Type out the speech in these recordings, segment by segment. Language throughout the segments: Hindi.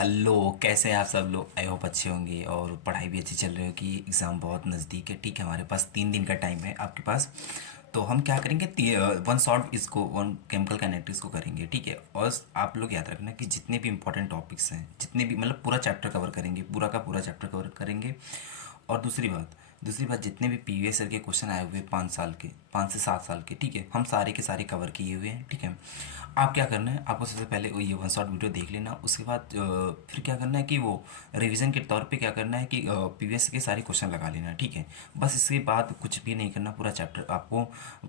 हेलो, कैसे हैं आप सब लोग। आई होप अच्छे होंगे और पढ़ाई भी अच्छी चल रही होगी। एग्ज़ाम बहुत नज़दीक है। ठीक है, हमारे पास 3 दिन का टाइम है आपके पास। तो हम क्या करेंगे, वन शॉट इसको, वन केमिकल काइनेटिक्स को करेंगे। ठीक है, और आप लोग याद रखना कि जितने भी इंपॉर्टेंट टॉपिक्स हैं, जितने भी मतलब पूरा चैप्टर कवर करेंगे, पूरा का पूरा चैप्टर कवर करेंगे। और दूसरी बात जितने भी प्रीवियस ईयर के क्वेश्चन आए हुए 5 साल के, 5 से 7 साल के, ठीक है, हम सारे के सारे कवर किए हुए हैं। ठीक है, आप क्या करना है, आपको सबसे पहले ये वन शॉट वीडियो देख लेना। उसके बाद फिर क्या करना है कि वो रिवीजन के तौर पे क्या करना है कि प्रीवियस के सारे क्वेश्चन लगा लेना। ठीक है, बस इसके बाद कुछ भी नहीं करना। पूरा चैप्टर आपको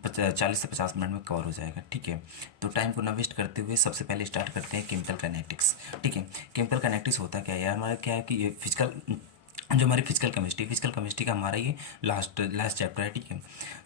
40 से 50 मिनट में कवर हो जाएगा। ठीक है, तो टाइम को ना वेस्ट करते हुए सबसे पहले स्टार्ट करते हैं केमिकल काइनेटिक्स। ठीक है, केमिकल काइनेटिक्स होता क्या है यार, हमारा क्या है कि ये फिजिकल, जो हमारी फिजिकल केमिस्ट्री का हमारा ये लास्ट लास्ट चैप्टर है। ठीक है,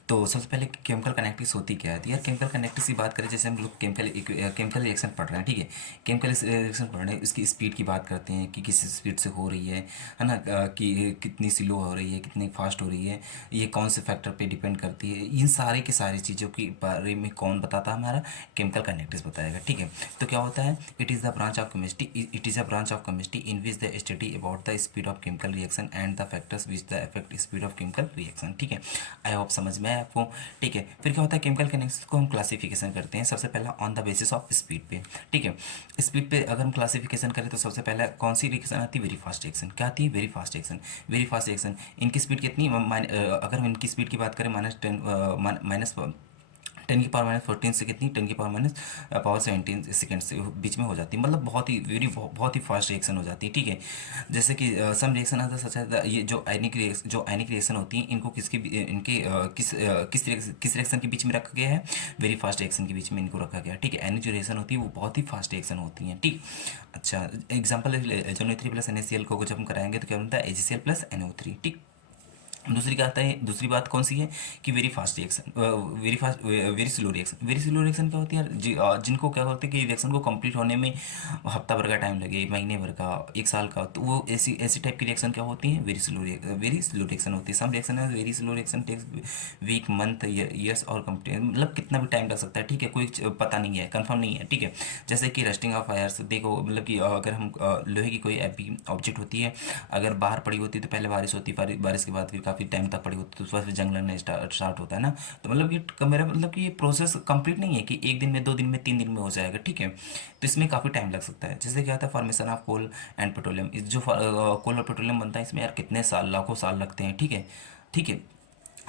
तो सबसे पहले केमिकल कनेक्टिक्स होती क्या है। तो यार केमिकल कनेक्टिक्स की बात करें, जैसे हम लोग केमिकल रिएक्शन पढ़ रहे हैं। ठीक है, केमिकल रिएक्शन पढ़ रहे हैं, उसकी स्पीड की बात करते हैं कि किस स्पीड से हो रही है ना, कि कितनी स्लो हो रही है, कितनी फास्ट हो रही है, ये कौन से फैक्टर पे डिपेंड करती है। इन सारे की सारी चीज़ों के बारे में कौन बताता है, हमारा केमिकल कनेक्टिक्स बताएगा। ठीक है, तो क्या होता है, it is a branch of chemistry in which the study about the speed of chemical reaction and the factors which the affect speed of chemical reaction. ठीक है, आई होप समझ में आया आपको। ठीक है, फिर क्या होता है, केमिकल कनेक्शन को हम क्लासिफिकेशन करते हैं सबसे पहला on the basis of speed पे। ठीक है, स्पीड पे अगर हम क्लासिफिकेशन करें तो सबसे पहला कौन सी रिएक्शन आती है, वेरी फास्ट रिएक्शन। क्या आती है, वेरी फास्ट रिएक्शन। इनकी स्पीड कितनी, अगर हम इनकी स्पीड की बात करें -10 की पावर -14 से कितनी, 10 की पावर-17 सेकेंड से बीच में हो जाती है। मतलब बहुत ही फास्ट रिएक्शन हो जाती है। ठीक है, जैसे कि सम रिएक्शन आता सच है, ये जो आयनिक रिएक्शन होती हैं, इनको इनके किस रिएक्शन के बीच में रखा गया है, वेरी फास्ट रिएक्शन के बीच में इनको रखा गया है। ठीक है, आयनिक जो रिएक्शन होती है वो बहुत ही फास्ट रिएक्शन होती हैं। ठीक, अच्छा एग्जाम्पल, NaCl को जब हम कराएंगे तो क्या बनता है, AgCl+NO3। ठीक, दूसरी बात कौन सी है कि very fast reaction, very slow reaction क्या होती है यार, जिनको क्या होता है कि रिएक्शन को कंप्लीट होने में हफ्ता भर का टाइम लगे, महीने भर का, 1 साल का, तो वो ऐसी ऐसी टाइप की रिएक्शन क्या होती है, वेरी स्लो रिएक्शन होती है। सम रिएक्शन है very slow reaction takes week, month, years और कंप्लीट, मतलब कितना भी टाइम लग सकता है। ठीक है, कोई पता नहीं है, कंफर्म नहीं है। ठीक है, जैसे कि रस्टिंग ऑफ फायर्स, देखो मतलब कि अगर हम लोहे की कोई ऐसी ऑब्जेक्ट होती है, अगर बाहर पड़ी होती है तो पहले बारिश होती है, बारिश के बाद फिर काफ़ी टाइम तक पड़ी होती है, तो उसके बाद फिर जंग लगना स्टार्ट होता है ना। तो मतलब ये मेरा मतलब कि ये प्रोसेस कंप्लीट नहीं है कि 1 दिन में, 2 दिन में, 3 दिन में हो जाएगा। ठीक है, तो इसमें काफ़ी टाइम लग सकता है। जैसे क्या होता है, formation of coal and petroleum, इस जो कोल और पेट्रोलियम बनता है, इसमें यार कितने साल, लाखों साल लगते हैं। ठीक है, ठीक है,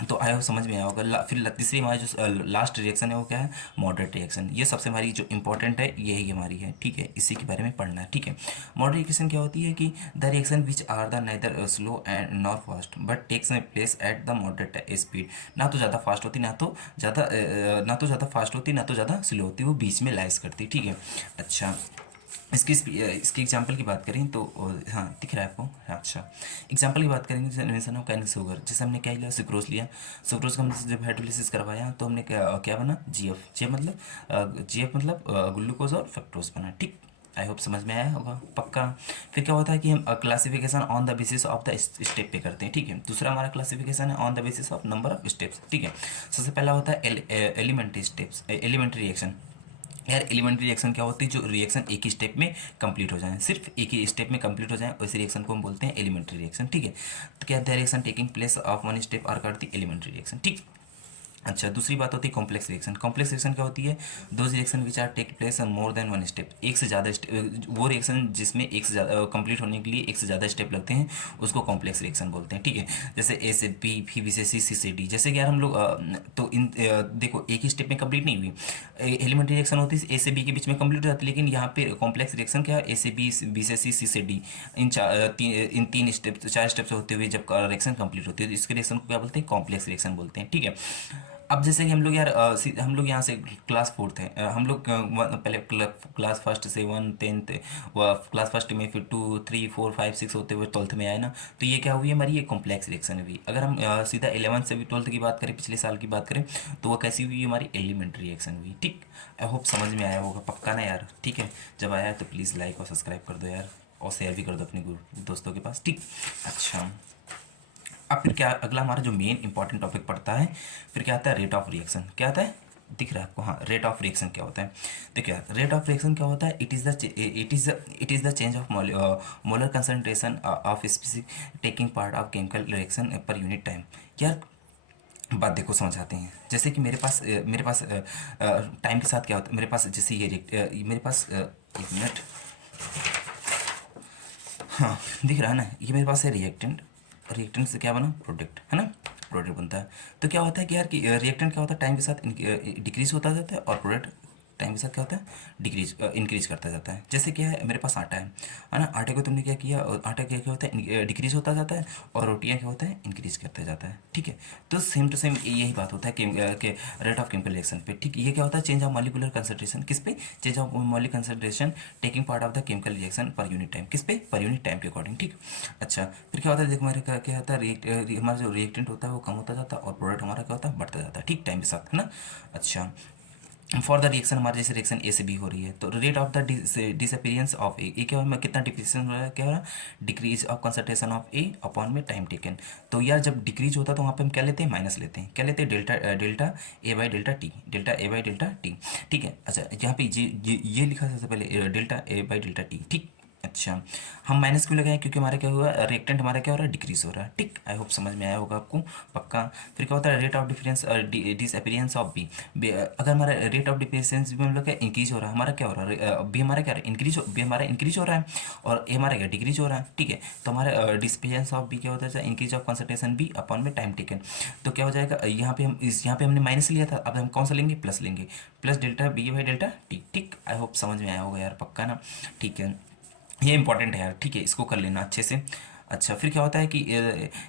तो आया समझ में आया होगा। फिर तीसरी हमारी जो लास्ट रिएक्शन है वो क्या है, मॉडरेट रिएक्शन। ये सबसे हमारी जो इंपॉर्टेंट है, यही हमारी है। ठीक है, इसी के बारे में पढ़ना है। ठीक है, मॉडरेट रिएक्शन क्या होती है कि the reaction which are the neither slow and nor fast but takes place at the moderate speed. ना तो ज़्यादा फास्ट होती, ना तो ज़्यादा फास्ट होती, ना तो ज़्यादा स्लो होती, वो बीच में लाइस करती। ठीक है, अच्छा इसकी एग्जांपल की बात करें तो हाँ दिख रहा है आपको, हाँ, अच्छा एग्जांपल की बात करेंगे, जैसे इन्वेंशन ऑफ कैनिक शुगर, जैसे हमने क्या लिया, सुक्रोज लिया। सुक्रोज का हमने जब हाइड्रोलिसिस करवाया तो हमने क्या बना, जी एफ मतलब ग्लूकोज और फ्रक्टोज बना। ठीक, आई होप समझ में आया होगा पक्का। फिर क्या होता है कि हम classification on the basis of the step पे करते हैं। ठीक है, दूसरा हमारा क्लासिफिकेशन है on the basis of number of steps. ठीक है, सबसे पहला होता है एलिमेंट्री रिएक्शन। यार एलिमेंट्री रिएक्शन क्या होती है, जो रिएक्शन एक ही स्टेप में कंप्लीट हो जाए, सिर्फ एक ही स्टेप में कंप्लीट हो जाए, उस रिएक्शन को हम बोलते हैं एलिमेंट्री रिएक्शन। ठीक है, तो क्या the reaction taking place of one step are called the elementary reaction. ठीक, अच्छा दूसरी बात होती है कॉम्प्लेक्स रिएक्शन। कॉम्प्लेक्स रिएक्शन क्या होती है, दो reaction which are take place more than one step, एक से ज़्यादा वो रिएक्शन जिसमें एक से ज़्यादा कंप्लीट होने के लिए एक से ज़्यादा स्टेप लगते हैं, उसको कॉम्प्लेक्स रिएक्शन बोलते हैं। ठीक है, जैसे ए से बी, फिर बी से सी, सी से डी। जैसे कि यार हम लोग तो इन देखो एक ही स्टेप में कंप्लीट नहीं हुई, एलिमेंट्री रिएक्शन होती है ए से बी के बीच में कंप्लीट हो जाती है, लेकिन यहाँ पे कॉम्प्लेक्स रिएक्शन क्या है, ए से बी, बी से सी, सी से डी, इन तीन स्टेप, 4 स्टेप से होते हुए जब रिएक्शन कंप्लीट होती है, तो इसके रिएक्शन को क्या बोलते हैं, कॉम्प्लेक्स रिएक्शन बोलते हैं। ठीक है, अब जैसे कि हम लोग यार हम लोग यहाँ से क्लास फोर्थ है, हम लोग पहले क्लास फर्स्ट से 1 10 क्लास फर्स्ट में फिर 2 3 4 5 6 होते हुए 12th में आए ना, तो ये क्या हुई हमारी, ये कॉम्प्लेक्स रिएक्शन हुई। अगर हम सीधा 11th से भी 12th की बात करें, पिछले साल की बात करें, तो वो कैसी हुई, हमारी एलिमेंट्री रिएक्शन हुई। ठीक, आई होप समझ में आया होगा पक्का ना यार। ठीक है, जब आया तो प्लीज़ लाइक और सब्सक्राइब कर दो यार, और शेयर भी कर दो अपने दोस्तों के पास। ठीक, अच्छा अब फिर क्या, अगला हमारा जो मेन इंपॉर्टेंट टॉपिक पड़ता है, फिर क्या आता है, रेट ऑफ रिएक्शन। क्या आता है, दिख रहा है आपको? हाँ, रेट ऑफ रिएक्शन क्या होता है? देखिए, रेट ऑफ रिएक्शन क्या होता है? It is the change of molar concentration of specific taking part of chemical reaction per unit time. यार बात देखो, समझाते हैं। जैसे कि मेरे पास टाइम के साथ क्या होता है, मेरे पास जैसे मेरे पास एक मिनट। हाँ, दिख रहा है ना, ये मेरे पास है रिएक्टेंट। रिएक्टेंट से क्या बना? प्रोडक्ट, है ना? प्रोडक्ट बनता है। तो क्या होता है कि यार कि रिएक्टेंट क्या होता है, टाइम के साथ डिक्रीज होता जाता है, और प्रोडक्ट टाइम के साथ क्या होता है, डिक्रीज इंक्रीज करता जाता है। जैसे क्या है, मेरे पास आटा है ना? आटे को तुमने क्या किया, आटा क्या होता है, डिक्रीज होता जाता है, और रोटियां क्या होता है, इंक्रीज करता जाता है। ठीक है, तो सेम टू सेम यही बात होता है कि रेट ऑफ केमिकल रिएक्शन पे। ठीक, ये क्या होता है, चेंज ऑफ मॉलिकुलर कंसंट्रेशन किस पे, change of molecular concentration taking part of the chemical reaction per unit time, किस पे, पर यूनिट टाइम के अकॉर्डिंग। ठीक, अच्छा, फिर क्या होता है, देखो हमारे क्या होता है, हमारा जो रिएक्टेंट होता है वो कम होता जाता है, और प्रोडक्ट हमारा क्या होता है, बढ़ता जाता है, ठीक, टाइम के साथ, है ना? अच्छा, फॉर द रिएक्शन, हमारे जैसे रिएक्शन ए से बी हो रही है, तो rate of the disappearance of A, क्या हो रहा है, कितना डिप्रेशन हो रहा है, क्या हो रहा है, decrease of concentration of A upon में टाइम टेकन। तो यार जब डिक्रीज होता है तो वहाँ पे हम क्या लेते हैं, माइनस लेते हैं। क्या लेते हैं, delta A by delta T, delta A by delta T. ठीक है, अच्छा, यहाँ पे ये लिखा सबसे पहले delta A by delta T. ठीक, अच्छा, हम माइनस क्यों लगाए, क्योंकि हमारा क्या हुआ, रिएक्टेंट हमारा क्या हो रहा है, डिक्रीज हो रहा है। ठीक, आई होप समझ में आया होगा आपको, पक्का। फिर क्या होता है, rate of difference disappearance of B. अगर हमारा रेट ऑफ डिफरेंस भी मतलब क्या इंक्रीज हो रहा है, हमारा क्या हो रहा है, बी हमारा क्या इंक्रीज, बी हमारा इंक्रीज हो रहा है, और ए हमारा क्या डिक्रीज हो रहा है। ठीक है, तो हमारा डिसअपीयरेंस ऑफ बी क्या होता है, increase of concentration B upon में टाइम टेकन। तो क्या हो जाएगा, यहाँ पे हमने माइनस लिया था, अब हम कौन सा लेंगे, प्लस लेंगे, plus delta B by delta T. ठीक, आई होप समझ में आया होगा यार, पक्का ना? ठीक है, ये इंपॉर्टेंट है यार, ठीक है, इसको कर लेना अच्छे से। अच्छा, फिर क्या होता है कि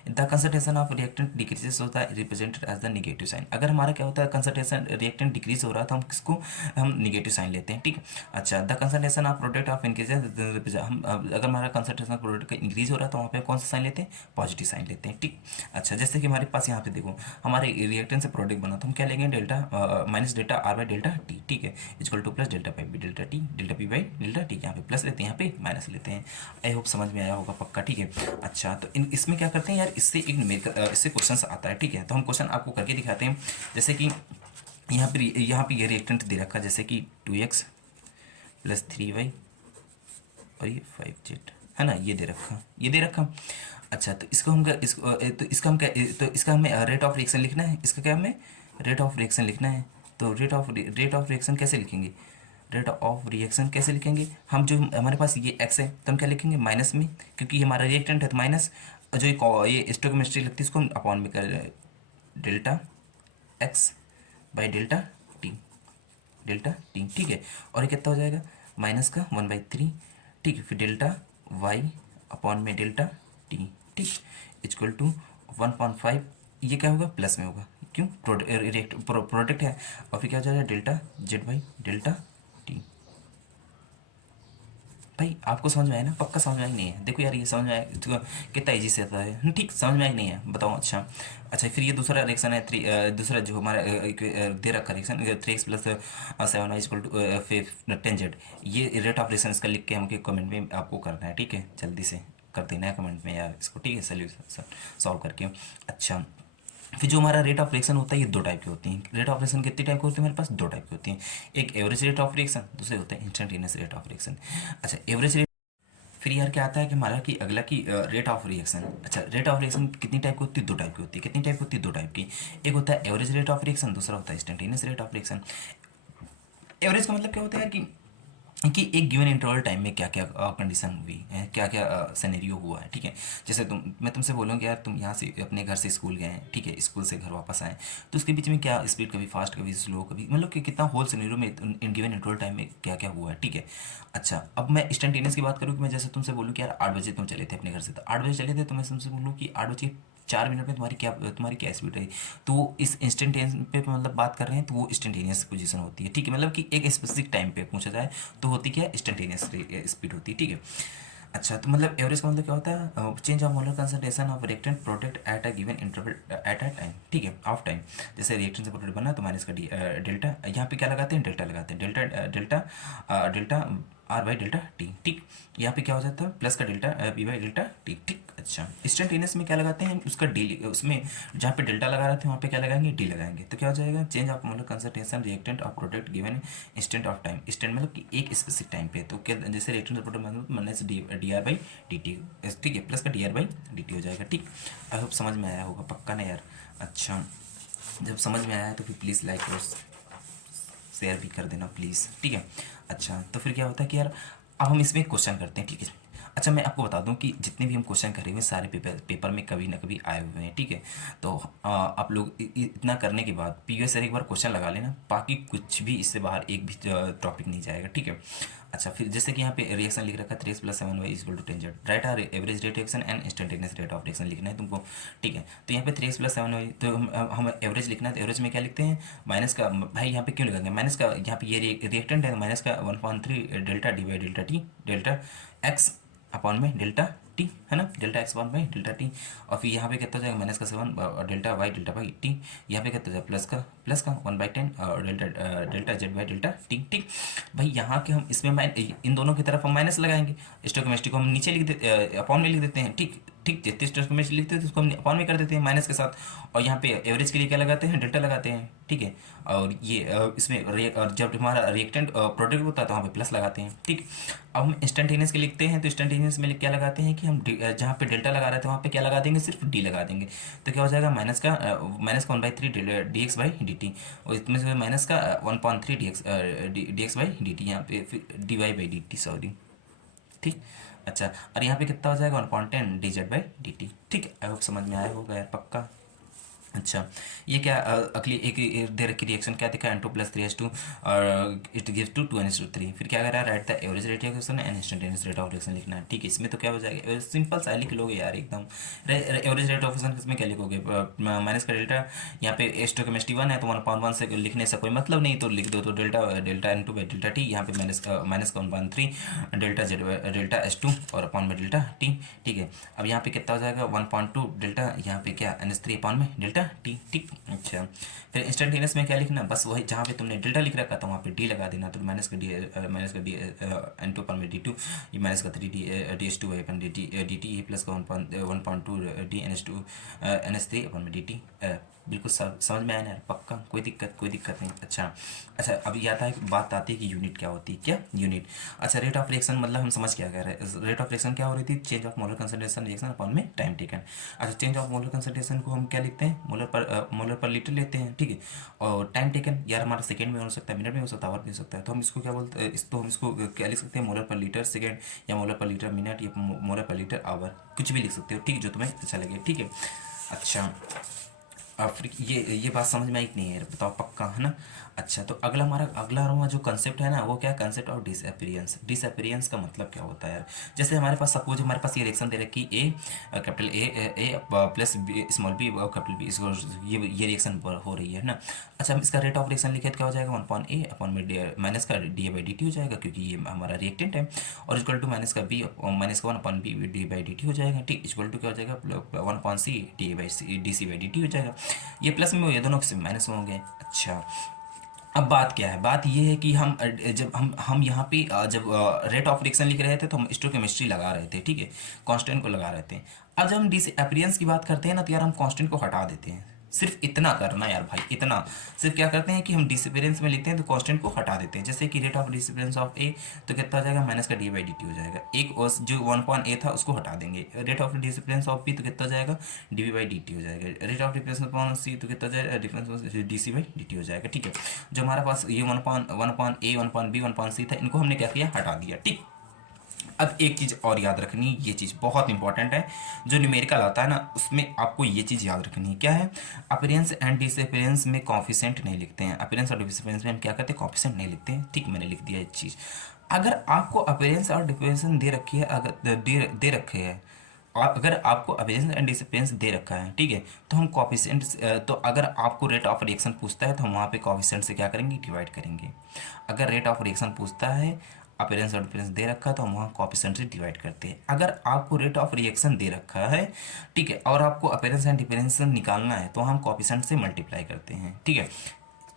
the concentration of reactant decreases होता है, represented as the negative sign. अगर हमारा क्या होता है, कंसंट्रेशन रिएक्टेंट डिक्रीज हो रहा है, तो हम किसको, हम निगेटिव साइन लेते हैं। ठीक, अच्छा, the concentration of product of increases, हम अगर हमारा कंसंट्रेशन ऑफ प्रोडक्ट का इंक्रीज हो रहा है, तो वहाँ पे कौन सा साइन लेते हैं, पॉजिटिव साइन लेते हैं। ठीक, अच्छा, जैसे कि हमारे पास यहाँ पे देखो, हमारे रिएक्टेंट से प्रोडक्ट बना, तो हम क्या लेंगे, delta minus delta R by delta T. ठीक है, equal two plus delta pi by delta T, delta P by delta T. यहाँ पे प्लस लेते हैं, यहाँ पे माइनस लेते हैं। आई होप समझ में आया होगा, पक्का। ठीक है, अच्छा, तो इसमें क्या करते हैं यार, इससे क्वेश्चन आता है। ठीक है, तो हम क्वेश्चन आपको करके दिखाते हैं। जैसे कि यहाँ पे ये रिएक्टेंट दे रखा, जैसे कि 2x प्लस 3y और ये 5z, है ना? ये दे रखा, ये दे रखा। अच्छा, तो इसको हम तो इसका हमें रेट ऑफ रिएक्शन लिखना है। इसका क्या हमें रेट ऑफ रिएक्शन लिखना है। तो रेट ऑफ रिएक्शन कैसे लिखेंगे, रेट ऑफ रिएक्शन कैसे लिखेंगे हम, जो हमारे पास ये एक्स है, तो हम क्या लिखेंगे, माइनस में, क्योंकि ये हमारा रिएक्टेंट है, तो माइनस, जो ये स्टोइकोमेट्री लगती है, इसको हम अपॉन में कर, delta x by delta T, delta T. ठीक है, और ये कितना हो जाएगा, माइनस का 1/3। ठीक है, फिर डेल्टा वाई अपॉन में डेल्टा टी। ठीक, इक्वल टू 1/5। ये क्या होगा, प्लस में होगा, क्यों, प्रोडक्ट है। और फिर क्या हो जाएगा, delta Z by delta T. भाई आपको समझ में आया ना, पक्का समझ में आया कि नहीं है? देखो यार, ये समझ में आया तो कितना ईजी से आता है। ठीक, समझ में आया कि नहीं है, बताओ। अच्छा, अच्छा, फिर ये दूसरा रिएक्शन है, दूसरा जो हमारा दे रखा reaction, 3x plus 7y equal to 10z। ये रेट ऑफ रिएक्शन इसका लिख के हमको कमेंट में आपको करना है। ठीक है, जल्दी से कर देना है कमेंट में यार इसको। ठीक है, सोल्यूशन सॉल्व करके। अच्छा, फिर जो हमारा रेट ऑफ रिएक्शन होता है, ये दो टाइप की होती हैं। रेट ऑफ रिएक्शन कितनी टाइप की होती है, मेरे पास दो टाइप की होती हैं। एक एवरेज रेट ऑफ रिएक्शन, दूसरे होता है इंस्टेंटेनियस रेट ऑफ रिएक्शन। अच्छा, एवरेज, फिर यार क्या आता है कि हमारा कि अगला की रेट ऑफ रिएक्शन। अच्छा, रेट ऑफ रिएक्शन कितनी टाइप की होती है, दो टाइप की होती है। कितनी टाइप की होती है, दो टाइप की। एक होता है एवरेज रेट ऑफ रिएक्शन, दूसरा होता है instantaneous rate of reaction. Average का मतलब क्या होता है यार कि एक गिवन इंटरवल टाइम में क्या क्या कंडीशन हुई है, क्या क्या सिनेरियो हुआ है। ठीक है, जैसे मैं तुमसे बोलूँ कि यार तुम यहाँ से अपने घर से स्कूल गए हैं, ठीक है, स्कूल से घर वापस आए, तो उसके बीच में क्या स्पीड, कभी फास्ट कभी स्लो, कभी मतलब कि कितना होल सिनेरियो में इन गिवन इंटरवल टाइम में क्या क्या हुआ है। ठीक है, अच्छा, अब मैं इंस्टेंटेनियस की बात करूँ कि मैं जैसे तुमसे बोलूँ कि यार 8 बजे तुम चले थे अपने घर से, तो 8 बजे चले थे, तो मैं तुमसे बोलूँ कि 8 बजे 4 मिनट में तुम्हारी क्या स्पीड रही, तो वो इस इंस्टेंटेनियस पे मतलब बात कर रहे हैं, तो वो इंस्टेंटेनियस पोजीशन होती है। ठीक है, मतलब कि एक स्पेसिफिक टाइम पे पूछा जाए तो होती क्या है, इंस्टेंटेनियस स्पीड होती है। ठीक है, अच्छा, तो मतलब एवरेज का मतलब क्या होता है, change of molar concentration of reactant product at a given interval at a time. ठीक है, ऑफ टाइम। जैसे रिएक्टेंट से प्रोडक्ट बना तो माइनस का डेल्टा, यहाँ पे क्या लगाते हैं, डेल्टा लगाते हैं, delta delta delta R by delta T. ठीक, यहाँ पे क्या हो जाता है प्लस का delta B by delta T. ठीक, अच्छा इंस्टेंटेनियस में क्या लगाते हैं उसका डी, उसमें जहाँ पे डेल्टा लगा रहे थे वहाँ पे क्या लगाएंगे डी लगाएंगे। तो क्या हो जाएगा change of molar concentration reactant of product given instant of time. Instant मतलब कि एक स्पेसिफिक टाइम पे। तो क्या जैसे reactant product minus D R by D T, ठीक है, प्लस का D R by D T हो जाएगा। ठीक, आई होप समझ में आया होगा, पक्का ना यार। अच्छा, जब समझ में आया तो फिर प्लीज़ लाइक और शेयर भी कर देना प्लीज़, ठीक है। अच्छा, तो फिर क्या होता है कि यार अब हम इसमें क्वेश्चन करते हैं, ठीक है। अच्छा, मैं आपको बता दूं कि जितने भी हम क्वेश्चन करे हुए सारे पेपर में कभी ना कभी आए हुए हैं, ठीक है। तो आप लोग इतना करने के बाद प्रीवियस ईयर एक बार क्वेश्चन लगा लेना, बाकी कुछ भी इससे बाहर एक भी टॉपिक नहीं जाएगा, ठीक है। अच्छा, फिर जैसे कि यहाँ पे रिएक्शन लिख रखा है 3x + 7y = 10z, right. R average rate reaction and instantaneous rate of reaction लिखना है तुमको, ठीक है। तो यहाँ पे 3x + 7y, तो हम एवरेज लिखना है, तो एवरेज में क्या लिखते हैं माइनस का, भाई यहाँ पे क्यों लिखेंगे माइनस का, यहाँ पे ये रिएक्टेंट है माइनस का 1/3 delta D by delta T, delta x upon में डेल्टा टी, है ना, delta x upon by delta T. और फिर यहाँ पे कितना हो जाएगा माइनस का 7 delta Y delta by T, यहाँ पे कितना हो जाएगा प्लस का 1/10 delta Z by delta T. ठीक, भाई यहाँ के हम इसमें इन दोनों की तरफ हम माइनस लगाएंगे, स्टोइकोमेट्री को हम नीचे लिख देते अपॉन में लिख देते हैं। ठीक ठीक, जितने स्टोइकोमेट्री लिखते हैं तो उसको हम अपॉन में कर देते हैं माइनस के साथ। और यहाँ पे एवरेज के लिए क्या लगाते हैं डेल्टा लगाते हैं, ठीक है। और ये इसमें और जब हमारा रिएक्टेंट प्रोडक्ट होता है तो वहाँ पे प्लस लगाते हैं। ठीक, अब हम इंस्टेंटेनियस के लिखते हैं, तो इंस्टेंटेनियस में क्या लगाते हैं कि हम जहाँ पे डेल्टा लगा रहे थे वहाँ पे क्या लगा देंगे, सिर्फ डी लगा देंगे। तो क्या हो जाएगा माइनस का 1/3 D X by D T, और इसमें से माइनस का 1/3 D X by D T, यहाँ पे फिर D Y by D T, sorry. ठीक, अच्छा, और यहाँ पे कितना हो जाएगा 1/10 D Z by D T. ठीक है, आई होप समझ में आया होगा यार, पक्का। अच्छा, ये क्या अगली एक दे रखी रिएक्शन क्या दिखा, N2 + 3H2 और इट गिव्स टू 2N2 3। फिर क्या करा, right the average rate reaction and instantaneous rate of reaction लिखना है। ठीक है, इसमें तो क्या हो जाएगा सिंपल सा लिख लोगे यार एकदम। एवरेज रेट ऑफ रिएक्शन इसमें क्या लिखोगे माइनस का डेल्टा, यहाँ पे स्टोइकोमेट्री 1 है तो 1/1 से लिखने से कोई मतलब नहीं, तो लिख दो तो delta N2 by delta T, यहाँ पे माइनस का 1/3 डेल्टा H2 और अपॉन में डेल्टा टी। ठीक है, अब यहाँ पे कितना हो जाएगा 1/2 डेल्टा, यहाँ पे क्या NH3 अपॉन में डेल्टा टी। ठीक, अच्छा, फिर इंस्टेंटेनियस में क्या लिखना, बस वही जहाँ पे तुमने डेल्टा लिख रखा था वहाँ पे डी लगा देना। तो माइनस का डी N2 अपॉन में D2, ये माइनस का 3 डी एच टू अपन डी टी, ये प्लस का 1/2 डी NH3 अपॉन में डी टी। बिल्कुल समझ में आया ना यार, पक्का, कोई दिक्कत नहीं। अच्छा अच्छा, अभी आता है बात आती है कि यूनिट क्या होती है, क्या यूनिट। अच्छा, रेट ऑफ रिएक्शन मतलब हम समझ क्या कह रहे हैं, रेट ऑफ रिएक्शन क्या हो रही थी, change of molar concentration reaction upon में टाइम टेकन। अच्छा, चेंज ऑफ मोलर कंसंट्रेशन को हम क्या लिखते हैं, मोलर पर लीटर लेते हैं, ठीक है। और टाइम टेकन यार हमारा सेकंड में हो सकता है, मिनट में हो सकता है, आवर में हो सकता है। तो हम इसको क्या बोलते हैं, हम इसको क्या लिख सकते हैं, मोलर पर लीटर सेकेंड, या मोलर पर लीटर मिनट, या मोलर पर लीटर आवर, कुछ भी लिख सकते हो, ठीक, जो तुम्हें अच्छा लगे, ठीक है। अच्छा, अब फिर ये बात समझ में आई कि नहीं है, बताओ, पक्का है ना। अच्छा, तो अगला जो कंसेप्ट है ना, वो क्या है, कंसेप्ट ऑफ डिसअपीयरेंस। डिसअपीयरेंस का मतलब क्या होता है यार, जैसे हमारे पास सपोज हमारे पास ये रिएक्शन दे रखी A capital A plus B small B और कैपिटल बी, ये रिएक्शन हो रही है ना। अच्छा, हम इसका रेट ऑफ रिएक्शन लिखे तो क्या हो जाएगा 1/a अपॉन में माइनस का डी बाई डी टी हो जाएगा, क्योंकि ये हमारा रिएक्टेंट है। और इक्वल टू माइनस का 1 upon B D by D T हो जाएगा। ठीक, इक्वल टू क्या हो जाएगा 1/c D by D C by D T हो जाएगा। ये प्लस में हो, ये दोनों माइनस में होंगे। अच्छा, अब बात क्या है, बात ये है कि जब हम यहाँ पे जब रेट ऑफ रिएक्शन लिख रहे थे तो हम स्टोइकोमेट्री लगा रहे थे, ठीक है, कांस्टेंट को लगा रहे थे। अब जब हम डिसअपीयरेंस की बात करते हैं ना, तो यार हम कांस्टेंट को हटा देते हैं। सिर्फ इतना करना यार भाई, इतना सिर्फ क्या करते हैं कि हम डिसअपीयरेंस में लिखते हैं तो कांस्टेंट को हटा देते हैं। जैसे कि रेट ऑफ डिसअपीयरेंस ऑफ ए, तो कितना हो जाएगा माइनस का डी बाई डी टी हो जाएगा। एक जो 1/a था उसको हटा देंगे। Rate of disappearance of B तो कितना हो जाएगा D B by D T हो जाएगा। Rate of difference upon C तो कितना हो जाएगा difference D C by D T हो जाएगा। ठीक है, जो हमारे पास ये 1/a 1/b 1/c था, इनको हमने क्या किया, हटा दिया। ठीक, अब एक चीज़ और याद रखनी, ये चीज़ बहुत इंपॉर्टेंट है, जो न्यूमेरिकल आता है ना उसमें आपको ये चीज़ याद रखनी है। क्या है, अपीयरेंस एंड डिसअपीयरेंस में कॉफिशेंट नहीं लिखते हैं। अपीयरेंस और डिसअपीयरेंस में हम क्या करते हैं, कॉफिशेंट नहीं लिखते हैं। ठीक, मैंने लिख दिया ये चीज़। अगर आपको अपीयरेंस और डिसअपीयरेंस दे रखी है, अगर दे रखे हैं, अगर आपको अपीयरेंस एंड डिसअपीयरेंस दे रखा है, ठीक है, तो हम कॉफिशेंट, तो अगर आपको रेट ऑफ रिएक्शन पूछता है तो हम वहाँ पे कॉफिशेंट से क्या करेंगे, डिवाइड करेंगे। अगर रेट ऑफ रिएक्शन पूछता है, अपीयरेंस और डिफरेंस दे रखा है, तो हम वहाँ कॉफिशेंट से डिवाइड करते हैं। अगर आपको रेट ऑफ रिएक्शन दे रखा है, ठीक है, और आपको अपीयरेंस एंड डिफरेंस निकालना है, तो हम कॉफिशेंट से मल्टीप्लाई करते हैं। ठीक है,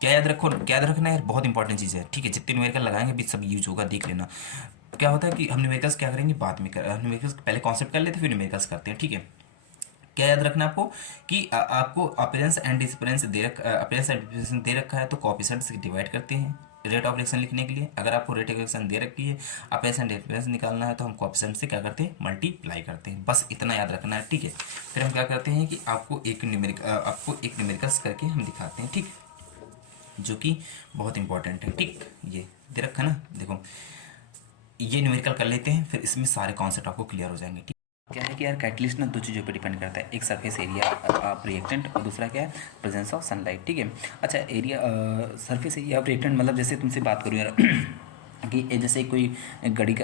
क्या याद रखना है, बहुत इंपॉर्टेंट चीज़ है। ठीक है, जितने न्यूमेरिकल लगाएंगे भी सब यूज होगा, देख लेना। क्या होता है कि हम न्यूमेरिकल्स क्या करेंगे बाद में न्यूमेरिकल्स पहले कॉन्सेप्ट कर लेते हैं फिर न्यूमेरिकल्स करते हैं, ठीक है। क्या याद रखना आपको कि आपको appearance and disappearance appearance and disappearance दे रखा है तो कोएफिशिएंट से डिवाइड करते हैं रेट ऑफ रिएक्शन लिखने के लिए। अगर आपको रेट ऑफ रिएक्शन दे रखी है, अपीयरेंस एंड डिसअपीयरेंस निकालना है तो हम कोएफिशिएंट से क्या करते हैं, मल्टीप्लाई करते हैं। बस इतना याद रखना है, ठीक है। फिर हम क्या करते हैं कि आपको एक न्यूमेरिकल्स करके हम दिखाते हैं, ठीक, जो कि बहुत इंपॉर्टेंट है, ठीक। ये दे रखा ना, देखो ये न्यूमेरिकल कर लेते हैं, फिर इसमें सारे कॉन्सेप्ट आपको क्लियर हो जाएंगे, ठीक। क्या है कि यार कैटलिस्ट ना दो चीज़ों पे डिपेंड करता है, एक सरफेस एरिया ऑफ रिएक्टेंट और दूसरा क्या है, प्रेजेंस ऑफ सनलाइट, ठीक है। अच्छा area surface area of reactant मतलब जैसे तुमसे बात करूँ यार कि जैसे कोई लकड़ी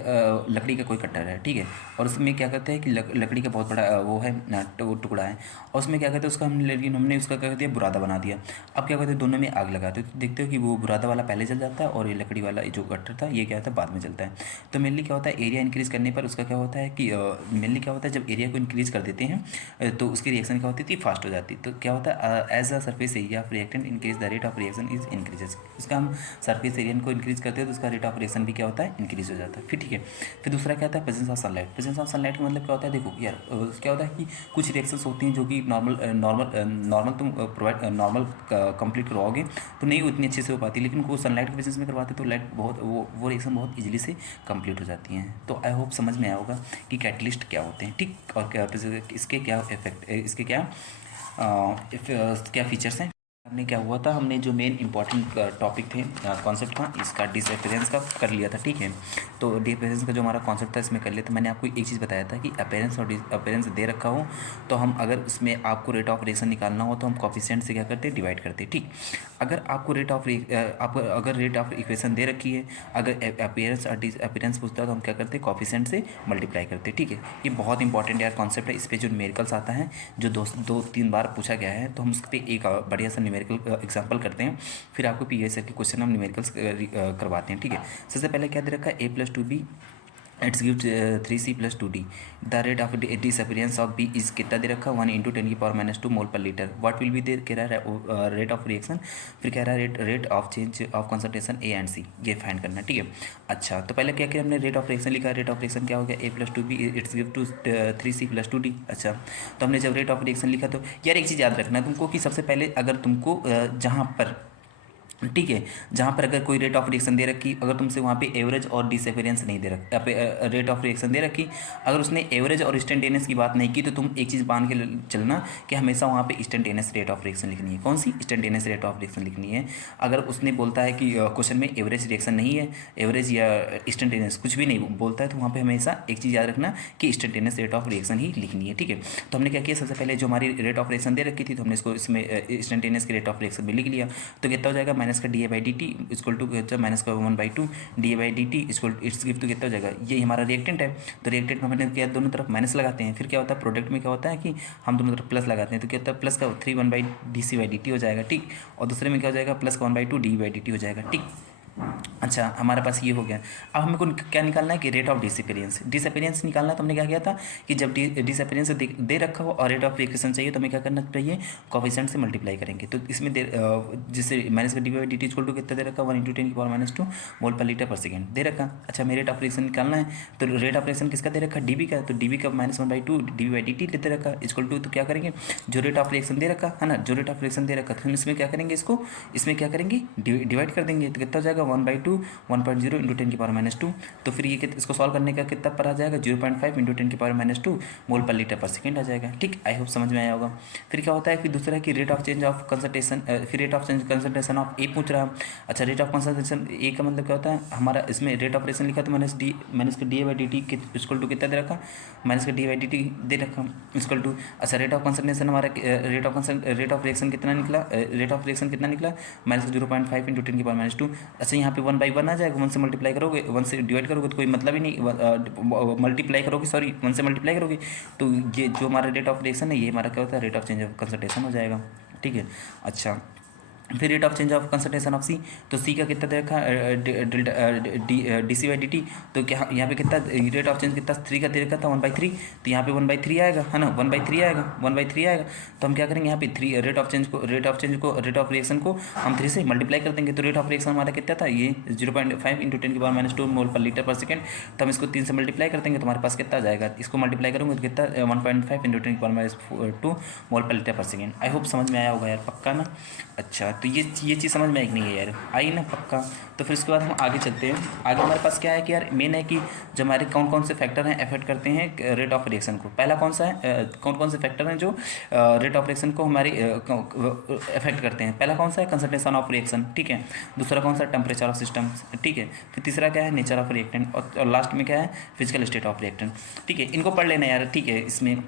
का कोई कट्टर है, ठीक है, और उसमें क्या करते हैं कि लकड़ी का बहुत बड़ा वो है टुकड़ा है, और उसमें क्या कहते हैं उसका लेकिन हमने उसका क्या कहते हैं बुरादा बना दिया। अब क्या कहते हैं दोनों में आग लगाते हो तो देखते हो कि वो बुरादा वाला पहले जल जाता है और ये लकड़ी वाला जो कट्टर था ये क्या होता है बाद में जलता है। तो मेनली क्या होता है एरिया इंक्रीज़ करने पर उसका क्या होता है कि मेनली क्या होता है जब एरिया को इंक्रीज़ कर देते हैं तो उसकी रिएक्शन क्या होती थी, फास्ट हो जाती। तो क्या होता है as a surface area of reactant increase the rate of reaction is increases. उसका हम सरफेस एरिया को इंक्रीज करते हैं तो उसका रेट ऑफ रिएक्शन भी क्या होता है, इंक्रीज हो जाता है, फिर ठीक है। फिर दूसरा क्या होता है, presence of sunlight. Presence of sunlight का मतलब क्या होता है, देखो यार क्या होता है कि कुछ रिएक्शंस होती हैं जो कि नॉर्मल तुम प्रोवाइड नॉर्मल कंप्लीट करवाओगे तो नहीं उतनी अच्छे से हो पाती, लेकिन वो सनलाइट के प्रेजेंस में करवाते तो लाइट बहुत वो रिएक्शन बहुत इजीली से कंप्लीट हो जाती हैं। तो आई होप समझ में आया होगा कि कैटलिस्ट क्या होते हैं, ठीक, और क्या इसके क्या इफेक्ट, इसके क्या फीचर्स हैं। हमने क्या हुआ था, हमने जो मेन इंपॉर्टेंट टॉपिक थे कॉन्सेप्ट था इसका डिसअपियरेंस का कर लिया था, ठीक है। तो डिसअपियरेंस का जो हमारा कॉन्सेप्ट था इसमें कर लिया था। मैंने आपको एक चीज़ बताया था कि अपीयरेंस और डिसअपियरेंस दे रखा हो तो हम अगर उसमें आपको रेट ऑफ रिएक्शन निकालना हो तो हम कोफिशिएंट से क्या करते हैं, डिवाइड करते हैं, ठीक। अगर आपको अगर रेट ऑफ इक्वेशन दे रखी है, अगर अपीयरेंस और डिसअपियरेंस पूछता है तो हम क्या करते हैं, कोफिशिएंट से मल्टीप्लाई करते हैं, ठीक है। ये बहुत इंपॉर्टेंट यार कॉन्सेप्ट है, इस पर जो न्यूमेरिकल्स आता है जो दो तीन बार पूछा गया है तो हम उस पर एक बढ़िया सा न्यूमेरिकल एग्जांपल करते हैं, फिर आपको पीएसआई के क्वेश्चन हम न्यूमेरिकल्स करवाते हैं, ठीक है। सबसे पहले क्या दे रखा है, a+2b it's give 3c+2d। The rate of disappearance of B is कितना दे रखा है, 1 × 10⁻² mole per litre. What will be there कह रहा है रेट ऑफ रिएक्शन, फिर कह रहा है rate of change of concentration A and C, ये फाइंड करना, ठीक है। अच्छा तो पहले क्या किया हमने, रेट ऑफ रिएक्शन लिखा, रेट ऑफ रिएक्शन क्या हो गया, a+2b it's give to 3c+2d। अच्छा तो हमने जब रेट ऑफ रिएक्शन लिखा तो यार एक चीज़ याद रखना तुमको कि सबसे पहले अगर तुमको जहाँ पर, ठीक है, जहाँ पर अगर कोई रेट ऑफ रिएक्शन दे रखी, अगर तुमसे वहाँ पे एवरेज और डिसअपियरेंस नहीं दे रखा, रेट ऑफ रिएक्शन दे रखी, अगर उसने एवरेज और इंस्टेंटेनियस की बात नहीं की तो तुम एक चीज़ मान के चलना कि हमेशा वहाँ पे इंस्टेंटेनियस रेट ऑफ रिएक्शन लिखनी है। कौन सी इंस्टेंटेनियस रेट ऑफ रिएक्शन लिखनी है। अगर उसने बोलता है कि क्वेश्चन में एवरेज रिएक्शन नहीं है, एवरेज या इंस्टेंटेनियस कुछ भी नहीं बोलता है तो वहाँ पर हमेशा एक चीज़ याद रखना कि इंस्टेंटेनियस रेट ऑफ रिएक्शन ही लिखनी है, ठीक है। तो हमने क्या किया, सबसे पहले जो हमारी रेट ऑफ रिएक्शन दे रखी थी तो हमने इसको इसमें इंस्टेंटेनियस की रेट ऑफ रिएक्शन में लिख लिया। तो कितना हो जाएगा, माइनस का dA/dt इक्वल टू माइनस का 1/2 dA/dt equal it's give to कितना हो जाएगा, ये हमारा रिएक्टेंट है। तो रिएक्टेंट में हमने क्या दोनों तरफ माइनस लगाते हैं, फिर क्या होता है प्रोडक्ट में क्या होता है कि हम दोनों तरफ प्लस लगाते हैं तो क्या होता है प्लस का 3 1/dc/dt हो जाएगा, ठीक। और दूसरे में क्या हो जाएगा, प्लस का 1/2 dE/dt हो जाएगा, ठीक। अच्छा हमारे पास ये हो गया। अब हमें को क्या निकालना है कि रेट ऑफ डिसअपियरेंस, डिसअपियरेंस निकालना। तो हमने क्या किया था कि जब डिसअपियरेंस दे रखा हो और रेट ऑफ रिएक्शन चाहिए तो हमें क्या करना चाहिए, कोफिशिएंट से मल्टीप्लाई करेंगे। तो इसमें जिससे माइनस का dB/dt इक्वल टू कितना दे रखा, 1 × 10⁻² मोल पर लीटर पर सेकेंड दे रखा। अच्छा मेरे रेट ऑफ रिएक्शन निकालना है तो रेट ऑफ रिएक्शन किसका दे रखा, डीबी का, तो डीबी का -1/2 dB/dt लेते रखा इक्वल टू, तो क्या करेंगे जो रेट ऑफ रिएक्शन दे रखा है ना, जो रेट ऑफ रिएक्शन दे रखा तो इसमें क्या करेंगे, इसमें क्या करेंगे डिवाइड कर देंगे तो कितना हो जाएगा 1/2 1.0 × 10⁻²। तो फिर ये इसको सॉल्व करने का कितना पर आ जाएगा, 0.5 × 10⁻² मोल पर लीटर पर सेकेंड आ जाएगा, ठीक। आई होप समझ में आया होगा। फिर क्या होता है कि दूसरा कि rate of change of concentration, फिर rate of change concentration of A पूछ रहा। अच्छा रेट ऑफ कंसंट्रेशन ए का मतलब क्या होता है, हमारा इसमें रेट ऑफ रिएक्शन लिखा तो माइनस का dA/dt इक्वल टू कितना दे रखा, माइनस का dA/dt दे रखा इक्वल टू। अच्छा रेट ऑफ कंसंट्रेशन हमारा रेट ऑफ रिएक्शन कितना निकला, रेट ऑफ रिएक्शन कितना निकला, माइनस 0.5 × 10⁻²। अच्छा यहाँ पे 1/1 आ जाएगा, 1 से मल्टीप्लाई करोगे, 1 से डिवाइड करोगे तो कोई मतलब ही नहीं, मल्टीप्लाई करोगे सॉरी 1 से मल्टीप्लाई करोगे तो ये जो हमारा रेट ऑफ रिएक्शन है ये हमारा क्या होता है, rate of change of concentration हो जाएगा, ठीक है। अच्छा फिर rate of change of concentration of C, तो सी का कितना दे रखा है D C by D T, तो क्या यहाँ पे कितना रेट ऑफ चेंज कितना 3 का दे रखा था 1/3, तो यहाँ पे 1/3 आएगा, है ना, 1/3 आएगा, 1/3 आएगा। तो हम क्या करेंगे यहाँ पे 3 रेट ऑफ रिएक्शन को हम 3 से मल्टीप्लाई कर देंगे, तो रेट ऑफ रिएक्शन हमारा कितना था, ये 0.5 × 10⁻² मोल पर लीटर पर सेकेंड, तो हम इसको 3 से मल्टीप्लाई कर देंगे तो हमारे पास कितना आ जाएगा, इसको मल्टीप्लाई करूँगा तो कितना 1.5 × 10⁻² मोल पर लीटर पर सेकेंड। आई होप समझ में आया होगा यार, पक्का ना। अच्छा, तो ये चीज़ समझ में आई कि नहीं है यार, आई ना पक्का। तो फिर उसके बाद हम आगे चलते हैं। आगे हमारे पास क्या है कि यार मेन है कि जो हमारे कौन कौन से फैक्टर हैं अफेक्ट करते हैं रेट ऑफ रिएक्शन को। पहला कौन सा है, कौन कौन से फैक्टर हैं जो रेट ऑफ रिएक्शन को हमारी अफेक्ट करते हैं। पहला कौन सा है, कंसंट्रेशन ऑफ रिएक्शन, ठीक है। दूसरा कौन सा, टेम्परेचर ऑफ सिस्टम, ठीक है। फिर तीसरा क्या है, नेचर ऑफ रिएक्टेंट, और लास्ट में क्या है, फिजिकल स्टेट ऑफ रिएक्टेंट, ठीक है। इनको पढ़ लेना यार, ठीक है। इसमें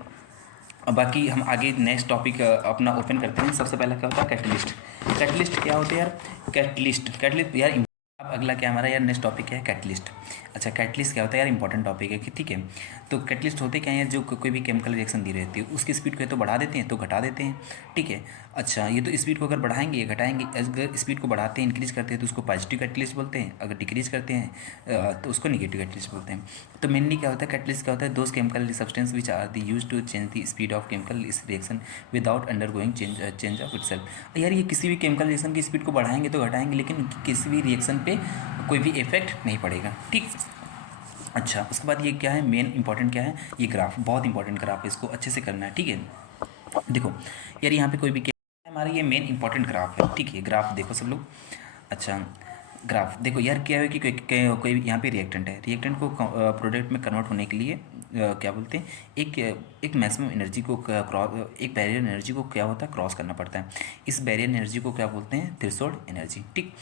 बाकी हम आगे नेक्स्ट टॉपिक अपना ओपन करते हैं। सबसे पहला क्या होता है, कैटलिस्ट। कैटलिस्ट क्या होता है यार, कैटलिस्ट यार। अब अगला क्या हमारा यार नेक्स्ट टॉपिक है, कैटलिस्ट। अच्छा, कैटलिस्ट क्या होता है यार, इंपॉर्टेंट टॉपिक है कि, ठीक है। तो कैटलिस्ट होते क्या है, जो कोई भी केमिकल रिएक्शन दी रहती है उसकी स्पीड को या तो बढ़ा देते हैं तो घटा देते हैं, ठीक है। अच्छा, ये तो स्पीड को अगर बढ़ाएंगे या घटाएंगे, अगर स्पीड को बढ़ाते हैं इंक्रीज करते हैं तो उसको पॉजिटिव कैटलिस्ट बोलते हैं, अगर डिक्रीज करते हैं तो उसको निगेटिव कैटलिस्ट बोलते हैं। तो मेनली क्या होता है, कैटलिस्ट क्या होता है, those chemical substance which are the use to change the speed of chemical is reaction without undergoing change of itself. यार ये किसी भी केमिकल रिएक्शन की स्पीड को बढ़ाएंगे तो घटाएंगे, लेकिन किसी भी रिएक्शन पे कोई भी इफेक्ट नहीं पड़ेगा, ठीक। अच्छा, उसके बाद ये क्या है, मेन इंपॉर्टेंट क्या है, ये ग्राफ बहुत इंपॉर्टेंट ग्राफ है, इसको अच्छे से करना है, ठीक है। देखो यार, यहाँ पे कोई भी हमारा ये मेन इंपॉर्टेंट ग्राफ है, ठीक है। ग्राफ देखो सब लोग। अच्छा, ग्राफ देखो यार, क्या है कि कोई यहाँ पे रिएक्टेंट है, रिएक्टेंट को प्रोडक्ट में कन्वर्ट होने के लिए क्या बोलते हैं, एक मैक्सिमम एनर्जी को एक बैरियर एनर्जी को क्या होता है, क्रॉस करना पड़ता है। इस बैरियर एनर्जी को क्या बोलते हैं, थ्रेशोल्ड एनर्जी, ठीक।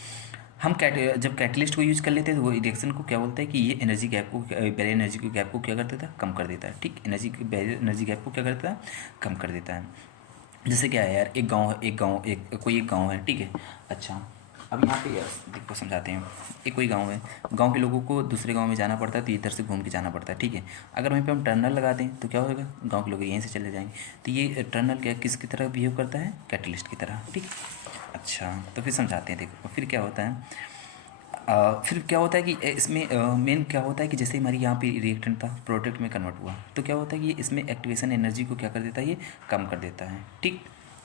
हम जब कैटलिस्ट को यूज कर लेते हैं तो वो रिएक्शन को क्या बोलता है कि ये एनर्जी गैप को, बैरियर एनर्जी के गैप को क्या कर देता है, कम कर देता है, ठीक। बैरियर एनर्जी गैप को क्या करता है, कम कर देता है। जैसे क्या है यार, एक गांव है, ठीक है। अच्छा, अब यहाँ पे यार देखो समझाते हैं। एक कोई गांव है, गांव के लोगों को दूसरे गांव में जाना पड़ता है तो इधर से घूम के जाना पड़ता है, ठीक है। अगर वहीं पे हम टर्नल लगा दें तो क्या होगा, गांव के लोग यहीं से चले जाएंगे। तो ये टर्नल क्या किसकी तरह बिहेव करता है, कैटलिस्ट की तरह, ठीक। अच्छा, तो फिर समझाते हैं। देखो फिर क्या होता है, फिर क्या होता है कि इसमें मेन क्या होता है कि जैसे हमारी यहाँ पे रिएक्टेंट था प्रोडक्ट में कन्वर्ट हुआ, तो क्या होता है कि इसमें एक्टिवेशन एनर्जी को क्या कर देता है, ये कम कर देता है, ठीक।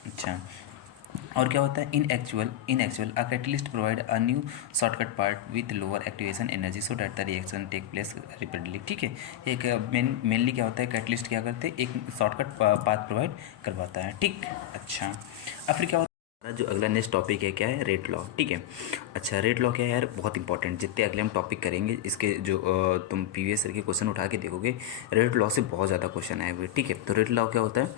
अच्छा, और क्या होता है, in actual a catalyst provide a new shortcut part with lower activation energy so that the reaction take place repeatedly, ठीक है। एक मेनली क्या होता है, कैटलिस्ट क्या करते हैं, एक शॉर्टकट पाथ प्रोवाइड करवाता है, ठीक। अच्छा, अब फिर क्या होता है, जो अगला नेक्स्ट टॉपिक है क्या है, रेट लॉ, ठीक है। अच्छा, रेट लॉ क्या है यार, बहुत इंपॉर्टेंट। जितने अगले हम टॉपिक करेंगे इसके जो तुम प्रीवियस ईयर के क्वेश्चन उठा के देखोगे, रेट लॉ से बहुत ज़्यादा क्वेश्चन आए हुए, ठीक है। तो रेट लॉ क्या होता है,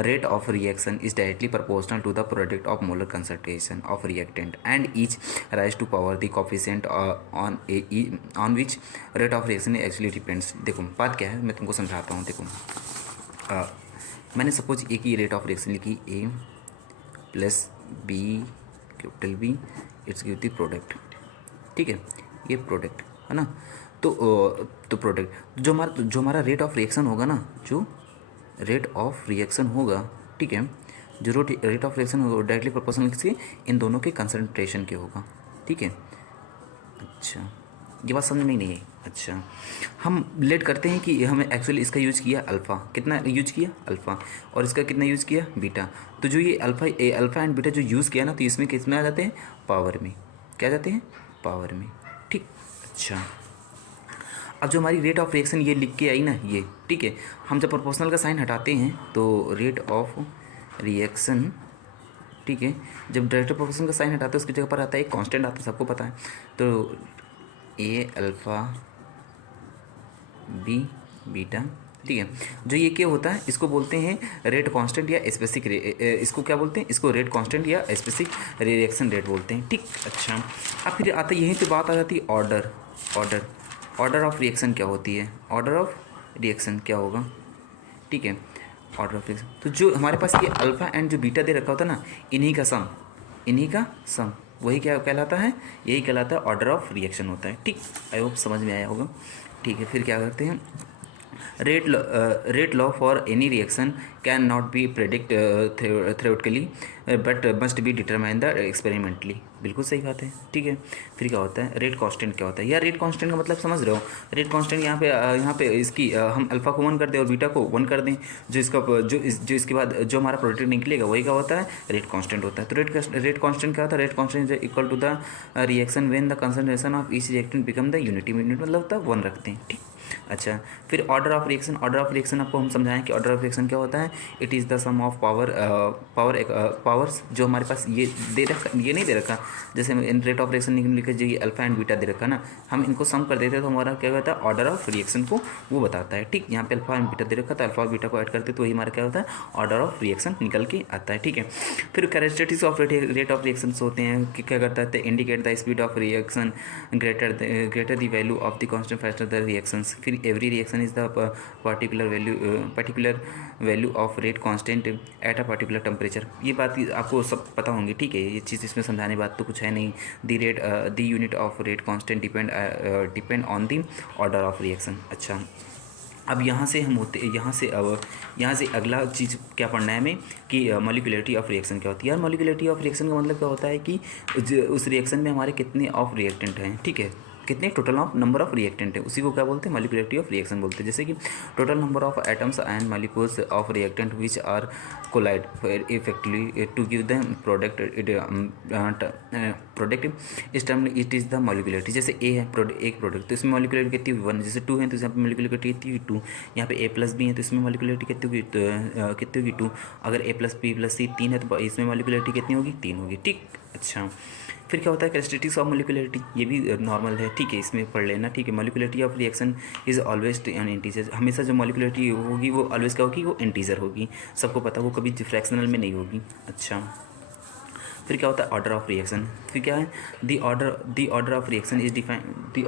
rate of reaction is directly proportional to the product of molar concentration of reactant and each raise to power the coefficient on which rate of reaction actually depends. देखो बात क्या है, मैं तुमको समझाता हूँ। देखो मैंने सपोज एक ही रेट ऑफ रिएक्शन लिखी, A plus B capital B, it's give the product, ठीक है। ये प्रोडक्ट है ना। तो प्रोडक्ट जो हमारा रेट ऑफ रिएक्शन होगा ना, जो रेट ऑफ रिएक्शन होगा, ठीक है, जो रेट ऑफ रिएक्शन होगा डायरेक्टली प्रोपोर्शनल किसके, इन दोनों के कंसंट्रेशन के होगा, ठीक है। अच्छा, ये बात समझ में नहीं है। अच्छा, हम लेट करते हैं कि हमें एक्चुअली इसका यूज़ किया अल्फ़ा, कितना यूज किया अल्फ़ा, और इसका कितना यूज़ किया बीटा। तो जो ये अल्फ़ा एंड बीटा जो यूज़ किया ना, तो इसमें किस में आ जाते हैं, पावर में, क्या जाते हैं, पावर में, ठीक। अच्छा, अब जो हमारी रेट ऑफ रिएक्शन ये लिख के आई ना, ये ठीक है, हम जब प्रोपोर्शनल का साइन हटाते हैं तो रेट ऑफ रिएक्शन, ठीक है, जब डायरेक्ट प्रोपोर्शनल का साइन हटाते हैं उसकी जगह पर आता है एक कांस्टेंट आता है, सबको पता है। तो ए अल्फ़ा बी बीटा, ठीक है। जो ये क्या होता है, इसको बोलते हैं रेट कांस्टेंट या स्पेसिफिक, इसको क्या बोलते हैं, इसको रेट कांस्टेंट या स्पेसिफिक रिएक्शन रेट बोलते हैं, ठीक। अच्छा, अब फिर आता है यहीं पे बात आ जाती है ऑर्डर ऑफ रिएक्शन क्या होती है, ऑर्डर ऑफ रिएक्शन क्या होगा, ठीक है, ऑर्डर ऑफ रिएक्शन। तो जो हमारे पास ये अल्फ़ा एंड जो बीटा दे रखा होता है ना, इन्हीं का सम वही क्या कहलाता है, यही कहलाता है ऑर्डर ऑफ रिएक्शन होता है, ठीक। आई होप समझ में आया होगा, ठीक है। फिर क्या करते हैं, rate law for any reaction cannot be predict theoretically but must be determined the experimentally। बिल्कुल सही बात है, ठीक है। फिर क्या होता है, रेट कांस्टेंट क्या होता है यार? रेट कांस्टेंट का मतलब समझ रहे हो? रेट कांस्टेंट यहाँ पे इसकी हम अल्फा को 1 कर दें और बीटा को 1 कर दें, जो इसका जो इसके बाद जो हमारा प्रोडक्ट निकलेगा वही क्या होता है, रेट कांस्टेंट होता है। तो रेट कांस्टेंट क्या होता है? Rate constant is equal to the reaction when the concentration of each reactant become the unit मतलब होता है 1 रखते हैं, ठीक। अच्छा, फिर ऑर्डर ऑफ रिएक्शन आपको हम समझाएं कि ऑर्डर ऑफ रिएक्शन क्या होता है। It is the sum of powers जो हमारे पास ये दे रखा, ये नहीं दे रखा, जैसे इन रेट ऑफ रिएक्शन लिखे जो ये अल्फा एंड बीटा दे रखा ना, हम इनको सम कर देते हैं तो हमारा क्या होता है, ऑर्डर ऑफ रिएक्शन को वो बताता है, ठीक। यहाँ पे अल्फा एंड बीटा दे रखा था, अल्फा और बीटा को ऐड करते तो वही हमारा क्या होता है, ऑर्डर ऑफ रिएक्शन निकल के आता है, ठीक है। फिर characteristics of rate of reaction होते हैं कि क्या करता है, indicate the speed of reaction greater the value of the constant factor the reactions. फिर every reaction is the particular value of rate constant at a particular temperature. ये बात आपको सब पता होंगी, ठीक है। ये चीज़ इसमें समझाने बात तो कुछ है नहीं। The unit of rate constant depend on the order of reaction. अच्छा, अब यहाँ से हम होते यहाँ से अगला चीज़ क्या पढ़ना है हमें कि मॉलिक्यूलरिटी ऑफ रिएक्शन क्या होती है। यार मॉलिक्यूलरिटी ऑफ रिएक्शन का मतलब क्या होता है कि उस रिएक्शन में हमारे कितने ऑफ रिएक्टेंट हैं, ठीक है, कितने total of number of reactant है, उसी को क्या बोलते हैं, मॉलिक्यूलरिटी ऑफ रिएक्शन बोलते हैं। जैसे कि total number of atoms and molecules of reactant which are collide effectively to give the product is time it is the molecularity. जैसे ए है एक प्रोडक्ट, तो इसमें मॉलिक्यूलरिटी कितनी हुई 1, जैसे 2 है तो यहाँ पे मॉलिक्यूलरिटी कितनी हुई 2, यहाँ पे ए प्लस बी है तो इसमें मॉलिक्यूलरिटी कितनी होगी 2। अगर ए प्लस बी प्लस सी 3 है तो इसमें मॉलिक्यूलरिटी कितनी होगी 3 होगी, ठीक। अच्छा, फिर क्या होता है कैरेक्टरिस्टिक्स ऑफ मॉलिक्यूलरिटी, ये भी नॉर्मल है, ठीक है, इसमें पढ़ लेना, ठीक है। Molecularity of reaction is always an integer, हमेशा जो मॉलिक्यूलरिटी होगी वो ऑलवेज क्या होगी, वो इंटीजर होगी, सबको पता, वो कभी फ्रैक्शनल में नहीं होगी। अच्छा, फिर क्या होता है ऑर्डर ऑफ रिएक्शन, फिर क्या है, the order of reaction is define the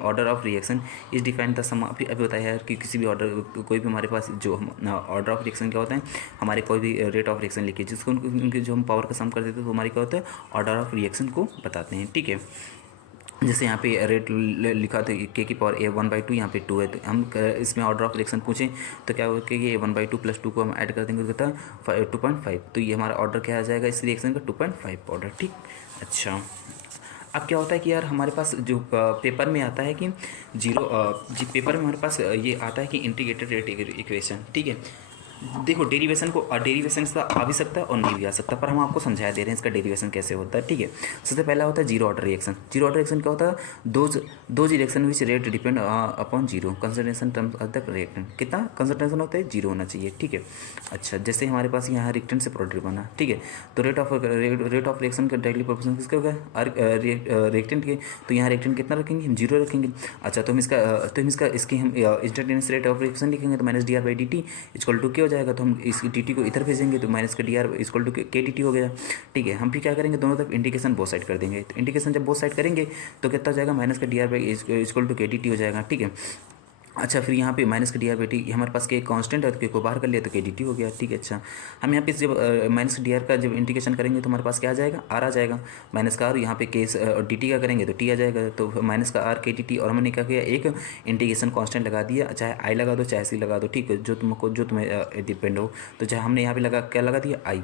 order of reaction is define the sum. अभी बताया यार कि किसी भी ऑर्डर, कोई भी हमारे पास जो ऑर्डर ऑफ रिएक्शन क्या होता है, हमारे कोई भी रेट ऑफ रिएक्शन लिखिए जिसको उनके जो हम पावर का सम कर देते हैं तो हमारी क्या होता है, ऑर्डर ऑफ रिएक्शन को बताते हैं, ठीक है। जैसे यहाँ पे रेट लिखा था के की पावर a 1/2, यहाँ पे 2 है, तो हम इसमें ऑर्डर ऑफ रिएक्शन पूछें तो क्या होगा कि ये 1/2 प्लस 2 को हम ऐड कर देंगे तो कितना 2.5, तो ये हमारा ऑर्डर क्या आ जाएगा इस रिएक्शन का 2.5 ऑर्डर, ठीक। अच्छा, अब क्या होता है कि यार हमारे पास जो पेपर में आता है कि पेपर में हमारे पास ये आता है कि इंटीग्रेटेड रेट इक्वेशन, ठीक है। देखो डेरिवेशन को डेरिवेशन इसका आ भी सकता है और नहीं भी आ सकता, पर हम आपको समझा दे रहे हैं इसका डेरिवेशन कैसे होता है, ठीक है। सबसे पहला होता है zero order reaction. Zero order reaction क्या होता है, दो reaction which rate depend upon zero concentration terms of the reactant. कितना कंसंट्रेशन होता है, जीरो होना चाहिए, ठीक है। अच्छा, जैसे हमारे पास यहाँ रिएक्टेंट से प्रोडक्ट बना, ठीक है, तो रेट ऑफ रिएक्शन का डायरेक्टली प्रोपोर्शनल किसका होगा, रिएक्टेंट के, तो यहाँ रिएक्टेंट कितना रखेंगे, हम जीरो रखेंगे। अच्छा, तो हम इसकी हम इंस्टेंटेनियस रेट ऑफ रिएक्शन लिखेंगे तो -dr/dt इक्वल टू क्या हो जाएगा, तो हम इस dt को इधर भेजेंगे तो माइनस का dr इक्वल टू के dt हो गया, ठीक है। हम भी क्या करेंगे, दोनों तरफ इंडिकेशन बोथ साइड कर देंगे, तो इंडिकेशन जब बोथ साइड करेंगे तो कितना हो जाएगा, माइनस का dr इक्वल टू के dt हो जाएगा, ठीक है। अच्छा, फिर यहाँ पे माइनस का dr/dt हमारे पास के कांस्टेंट है तो के को बाहर कर लिया तो के dt हो गया, ठीक है। अच्छा, हम यहाँ पे जब माइनस dr का जब इंटीग्रेशन करेंगे तो हमारे पास क्या आ जाएगा, r आ जाएगा, माइनस का r, यहाँ पे केस dt का करेंगे तो t आ जाएगा, तो माइनस का r के dt, और हमने क्या किया, एक इंटीग्रेशन कांस्टेंट लगा दिया, चाहे i लगा दो चाहे c लगा दो, ठीक है, जो तुम्हें डिपेंड हो। तो चाहे हमने यहाँ पे क्या लगा दिया, i,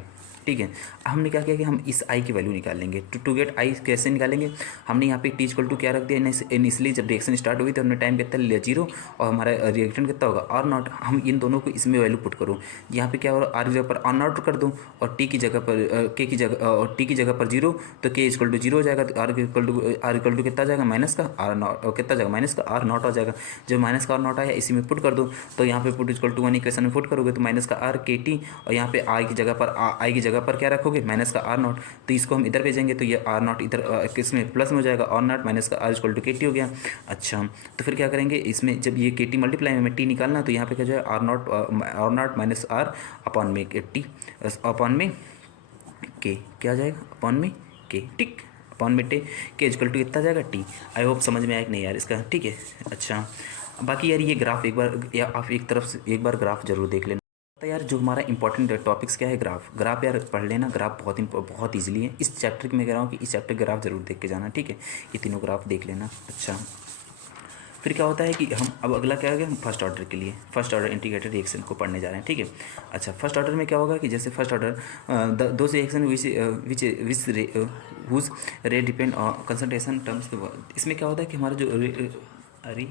ठीक है। हमने क्या किया कि हम इस आई की वैल्यू निकालेंगे, टू गेट आई कैसे निकालेंगे, हमने यहाँ पे टी इक्वल टू क्या रख दिया, इनिशियली जब रिएक्शन स्टार्ट हुई तो हमने टाइम कितना लिया, जीरो, और हमारा रिएक्टेंट कितना होगा, आर नॉट। हम इन दोनों को इसमें वैल्यू पुट करो, यहाँ पे क्या हो रहा है, आर की जगह पर आर नॉट कर दो और टी की जगह पर के की जगह और टी की जगह पर जीरो, तो के इक्वल टू जीरो हो जाएगा, तो आर इक्वल टू कितना आ जाएगा, माइनस का आर नॉट, कितना आ जाएगा, माइनस का आर नॉट आ जाएगा। जब माइनस का आर नॉट आया इसी में पुट कर दो, तो यहाँ पे पुट इक्वल टू 1 इक्वेशन में पुट करोगे तो माइनस का आर के टी, और यहाँ पे आई की जगह पर क्या रखोगे, माइनस का आर नॉट, तो इसको हम इधर भेजेंगे तो ये आर नॉट इधर किसमें प्लस में हो जाएगा, आर नॉट माइनस का are equal to K T हो गया। अच्छा, तो फिर क्या करेंगे, इसमें जब ये के टी मल्टीप्लाई में टी निकालना तो यहाँ पे क्या जाएगा, R not minus R upon में के टी अपॉन में के, क्या आ जाएगा, अपॉन में के, ठीक, अपॉन में टे के इक्वल टू कितना जाएगा, टी। आई होप समझ में आया कि नहीं यार इसका, ठीक है। अच्छा, बाकी यार ये ग्राफ एक बार, या आप एक तरफ से एक बार ग्राफ जरूर देख लेना। तो यार जो हमारा इंपॉर्टेंट टॉपिक्स क्या है, ग्राफ यार पढ़ लेना, ग्राफ बहुत ईजिली है। इस चैप्टर में कह रहा हूँ कि इस चैप्टर ग्राफ जरूर देख के जाना, ठीक है, ये तीनों ग्राफ देख लेना। अच्छा, फिर क्या होता है कि हम अब अगला क्या होगा, हम फर्स्ट ऑर्डर के लिए फर्स्ट ऑर्डर इंटीग्रेटेड रिएक्शन को पढ़ने जा रहे हैं, ठीक है। अच्छा, फर्स्ट ऑर्डर में क्या होगा कि जैसे फर्स्ट ऑर्डर दो reaction which whose rate depend on concentration terms, इसमें क्या होता है कि हमारा जो अरे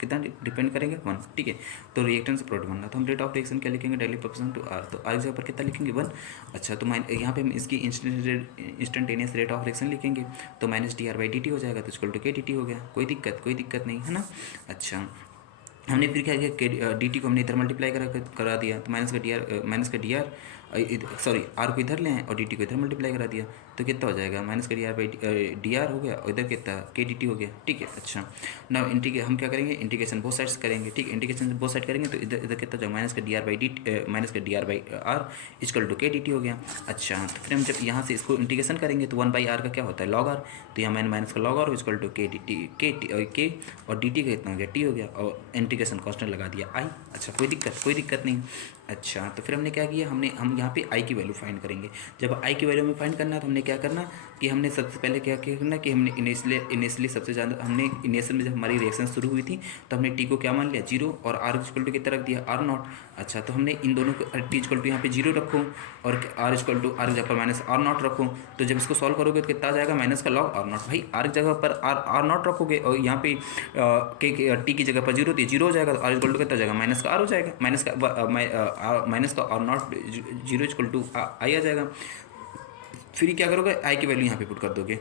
कितना डिपेंड करेंगे 1, ठीक है। तो रिएक्टेंट से प्रोडक्ट बनना, तो हम रेट ऑफ रिएक्शन क्या लिखेंगे, डायरेक्टली प्रोपोर्शनल टू आर, तो आर की जगह पर कितना लिखेंगे 1। अच्छा, तो यहाँ पे हम इसकी इंस्टेंटेनियस रेट ऑफ रिएक्शन लिखेंगे, तो minus D R by D T हो जाएगा, तो equal to K D T हो गया, कोई दिक्कत नहीं है ना। अच्छा, हमने फिर क्या किया, डी टी को हमने इधर मल्टीप्लाई करा दिया, तो माइनस का डी आर सॉरी आर को इधर ले आए और डी टी को इधर मल्टीप्लाई करा दिया, तो कितना हो जाएगा, माइनस का D R by D R हो गया और इधर कितना के डी टी हो गया, ठीक है। अच्छा, ना हम क्या करेंगे, इंटीग्रेशन बोथ साइड्स करेंगे, ठीक है। इंटीग्रेशन बोथ साइड करेंगे तो इधर कितना हो जाएगा, माइनस का D R by R equal to K D T हो गया। अच्छा, तो फिर हम जब यहाँ से इसको इंटीग्रेशन करेंगे तो 1 बाई आर का क्या होता है, लॉग आर, तो यहाँ मैंने माइनस का लॉग आर इक्वल टू के और डी टी का कितना हो गया, टी हो गया, और इंटीग्रेशन कॉन्स्टेंट लगा दिया आई। अच्छा, कोई दिक्कत नहीं। अच्छा, तो फिर हमने क्या किया, हम यहाँ पे आई की वैल्यू फाइंड करेंगे। जब आई की वैल्यू में फाइंड करना है तो हमने क्या करना कि हमने सबसे पहले क्या करना कि हमने इनिशियली सबसे ज़्यादा हमने इनिशियल में जब हमारी रिएक्शन शुरू हुई थी तो हमने टी को क्या मान लिया 0 और आर इक्वल टू कितना रख दिया आर नॉट। अच्छा, तो हमने इन दोनों को टी इक्वल टू यहाँ पे 0 रखो और आर इक्वल टू आर जगह पर माइनस आर नॉट रखो, तो जब इसको सॉल्व करोगे तो कितना आ जाएगा, माइनस का लॉग आर नॉट। भाई आर जगह पर आर नॉट रखोगे और यहाँ पे टी की जगह पर 0 थी, 0 हो जाएगा, तो आर इक्वल टू कितना हो जाएगा, माइनस का आर हो जाएगा, माइनस का आर नॉट 0 इक्वल टू आई आ जाएगा। फिर क्या करोगे, आई की वैल्यू यहाँ पे पुट कर दोगे,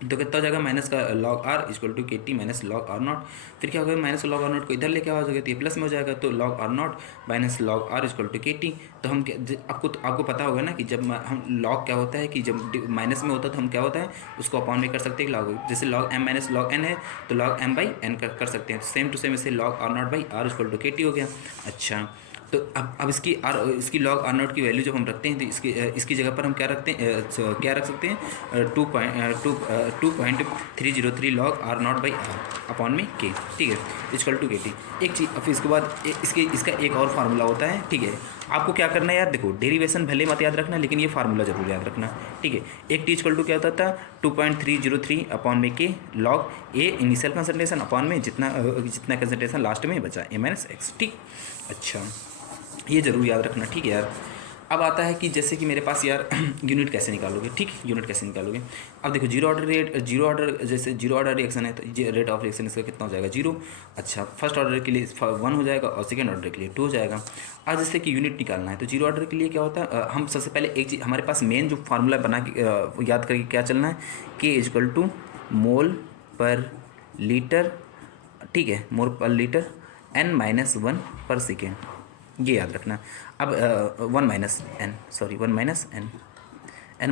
तो कितना हो जाएगा, माइनस का log R equal to K T minus log R not. फिर क्या होगा, माइनस लॉग आर नॉट को इधर लेके आ जाएगा तो ये प्लस में हो जाएगा, तो log R not minus log R equal to K T. तो हम आपको पता होगा ना कि जब हम लॉग क्या होता है कि जब माइनस में होता है तो हम क्या होता है उसको अपॉन में कर सकते हैं लॉग, जैसे log M minus log N है तो लॉग एम बाई एन कर सकते हैं, सेम टू सेम इसे log R not by R equal to K T हो गया। अच्छा, तो अब इसकी लॉग आर नॉट की वैल्यू जब हम रखते हैं तो इसकी जगह पर हम क्या रखते हैं, क्या रख सकते हैं 2.303 log R not by R upon में के, ठीक है, इक्वल टू के टी। एक चीज़, अब इसके बाद इसका एक और फार्मूला होता है, ठीक है। आपको क्या करना है यार, देखो डेरिवेशन भले मत याद रखना लेकिन ये फार्मूला जरूर याद रखना, ठीक है। एक टी इक्वल टू क्या होता था 2.303 अपॉन में के लॉग ए इनिशियल कंसंट्रेशन अपॉन में जितना कंसंट्रेशन लास्ट में बचा ए माइनस एक्स, ठीक। अच्छा, ये जरूर याद रखना, ठीक है यार। अब आता है कि जैसे कि मेरे पास यार यूनिट कैसे निकालोगे, ठीक, यूनिट कैसे निकालोगे। अब देखो जीरो ऑर्डर रिएक्शन है तो रेट ऑफ रिएक्शन इसका कितना हो जाएगा 0। अच्छा, फर्स्ट ऑर्डर के लिए 1 हो जाएगा और सेकेंड ऑर्डर के लिए 2 हो जाएगा। अब जैसे कि यूनिट निकालना है तो जीरो ऑर्डर के लिए क्या होता है, हम सबसे पहले एक चीज़ हमारे पास मेन जो फार्मूला बना के याद करके क्या चलना है, के equal to mole per litre, ठीक है, मोल पर लीटर n-1 पर सेकेंड, ये याद रखना। अब 1 माइनस एन एन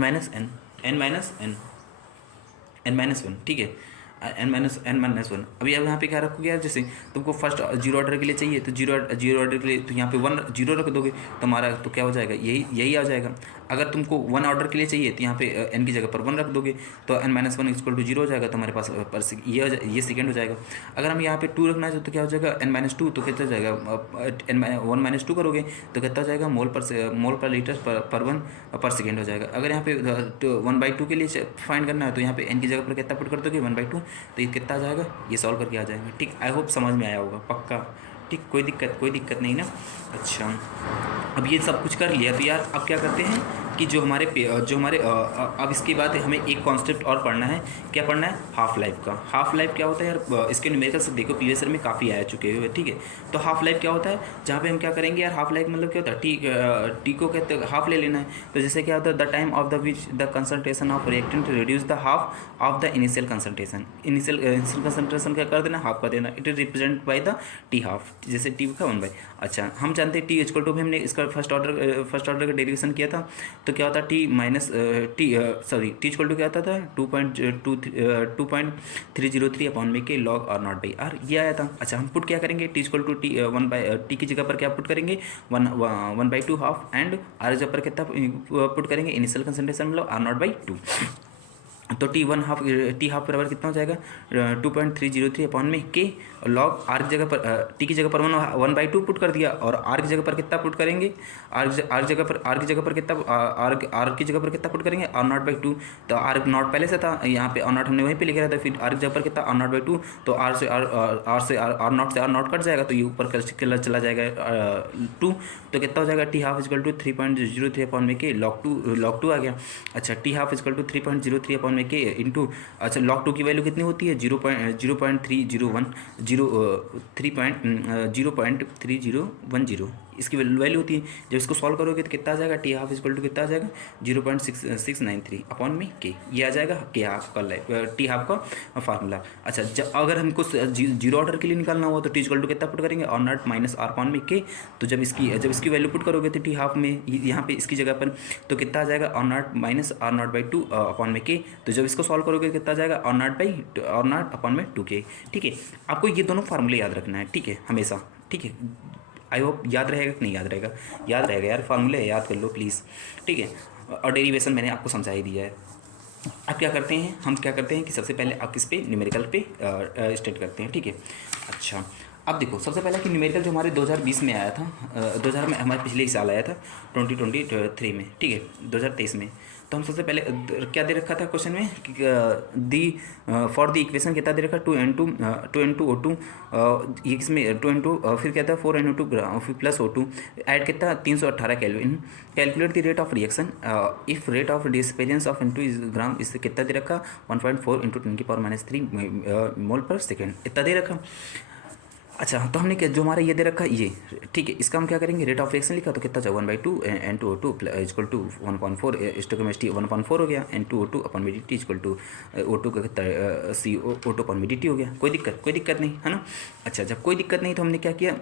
माइनस 1, ठीक है, एन माइनस वन। अभी अब यहाँ पे क्या रखोगे यार, जैसे तुमको फर्स्ट जीरो ऑर्डर के लिए चाहिए तो जीरो ऑर्डर के लिए तो यहाँ पे 1 0 रख दोगे तुम्हारा, तो क्या हो जाएगा, यही आ जाएगा। अगर तुमको 1 ऑर्डर के लिए चाहिए तो यहाँ पे एन की जगह पर 1 रख दोगे तो n-1 इक्वल टू 0 हो जाएगा, तो हमारे पास ये सेकेंड हो जाएगा। अगर हम यहाँ पे 2 रखना है तो क्या हो जाएगा, n-2, तो कितना हो जाएगा 1 - 2 करोगे तो कितना हो जाएगा, मोल पर लीटर पर 1 पर सेकेंड हो जाएगा। अगर यहाँ पे 1/2 के लिए फाइंड करना है तो यहाँ पे n की जगह पर कितना पुट कर दोगे 1/2, तो ये कितना आ जाएगा, ये सॉल्व करके आ जाएगा, ठीक। आई होप समझ में आया होगा पक्का, ठीक, कोई दिक्कत नहीं ना। अच्छा, अब ये सब कुछ कर लिया तो यार अब क्या करते हैं कि जो हमारे अब इसके बाद हमें एक कॉन्सेप्ट और पढ़ना है। क्या पढ़ना है, हाफ लाइफ का। हाफ लाइफ क्या होता है यार, इसके न्यूमेरिकल से देखो प्रीवियस ईयर में काफ़ी आया चुके हुए, ठीक है। तो हाफ लाइफ क्या होता है, जहाँ पे हम क्या करेंगे यार, हाफ लाइफ मतलब क्या होता है, टी को कहते हैं हाफ ले लेना है। तो जैसे क्या होता है, the time of the which the concentration of reactant reduce the half of the initial concentration. Initial concentration क्या कर देना, हाफ कर देना। It is represent by the T half, जैसे टी का 1/। अच्छा, हम जानते हैं टी इक्वल टू भी हमने इसका फर्स्ट ऑर्डर का डेरिवेशन किया था, तो क्या होता है टी इक्वल टू क्या आता था 2.303 अपॉन में K log R not by R, ये आया था। अच्छा, हम पुट क्या करेंगे, टी इक्वल टू टी की जगह पर क्या पुट करेंगे 1/2 हाफ एंड आर जगह पर कितना पुट करेंगे, इनिशियल कंसंट्रेशन मतलब आर नॉट बाई 2। तो टी हाफ बराबर कितना हो जाएगा 2.303 अपॉन में के लॉग आर की जगह पर टी की जगह पर 1/2 पुट कर दिया, और आर की जगह पर कितना पुट करेंगे, आर की जगह पर कितना आर की जगह पर कितना पुट करेंगे R0/2। तो आर नॉट पहले से था यहाँ पे, R0 हमने वहीं पे लिखा था, फिर आर की जगह पर कितना R0/2, तो आर नॉट कट जाएगा, तो ये ऊपर चला जाएगा 2, तो कितना हो जाएगा T half equal to 3.03 upon में के लॉग टू आ गया। अच्छा T half equal to 3.03 upon में के इंटू, अच्छा लॉग टू की वैल्यू कितनी होती है 0.3010, इसकी वैल्यू होती है। जब इसको सॉल्व करोगे तो कितना आ जाएगा टी हाफ इजकल टू कितना आ जाएगा 0.693 अपॉन में के, ये आ जाएगा के हाफ का टी हाफ का फार्मूला। अच्छा अगर हमको जीरो ऑर्डर के लिए निकालना हुआ तो टी इजकल टू कितना पुट करेंगे R0 माइनस आर अपॉन में के। तो जब इसकी वैल्यू पुट करोगे तो टी हाफ में यहाँ पे इसकी जगह पर तो कितना आ जाएगा R0 माइनस R0/2 अपॉन में के। तो जब इसको सॉल्व करोगे कितना आ जाएगा R0 अपॉन में 2k। ठीक है, आपको ये दोनों फार्मूले याद रखना है, ठीक है, हमेशा, ठीक है। आई होप याद रहेगा कि नहीं याद रहेगा, याद रहेगा यार, फार्मूले याद कर लो प्लीज़, ठीक है। और डेरिवेशन मैंने आपको समझा ही दिया है। अब क्या करते हैं, हम क्या करते हैं कि सबसे पहले आप किस पे न्यूमेरिकल पे स्टार्ट करते हैं, ठीक है। अच्छा अब देखो सबसे पहले कि न्यूमेरिकल जो हमारे 2020 में आया था, 2000 में हमारे पिछले ही साल आया था 2023 में, ठीक है 2023 में। तो हम सबसे पहले क्या दे रखा था क्वेश्चन में कि दी फॉर द इक्वेशन कितना दे रखा 2N2 ये किसमें 2N2 फिर क्या था 4NO2 फिर प्लस O2 ऐड कितना 318 kelvin. Calculate the rate of reaction if rate of disappearance of N2 is gram, इससे कितना दे रखा 1.4 × 10⁻³ मोल पर सेकेंड, इतना दे रखा। अच्छा तो हमने क्या जो हमारा ये दे रखा है ये, ठीक है, इसका हम क्या करेंगे रेट ऑफ रिएक्शन लिखा तो कितना चाहिए 1/2 N2O2 इक्वल टू 1.4 स्टोइकोमेट्री 1.4 हो गया, N2O2 अपॉन में dt इक्वल टू O2 का कितना CO2 अपॉन में dt हो गया। कोई दिक्कत नहीं है ना। अच्छा जब कोई दिक्कत नहीं तो हमने क्या किया,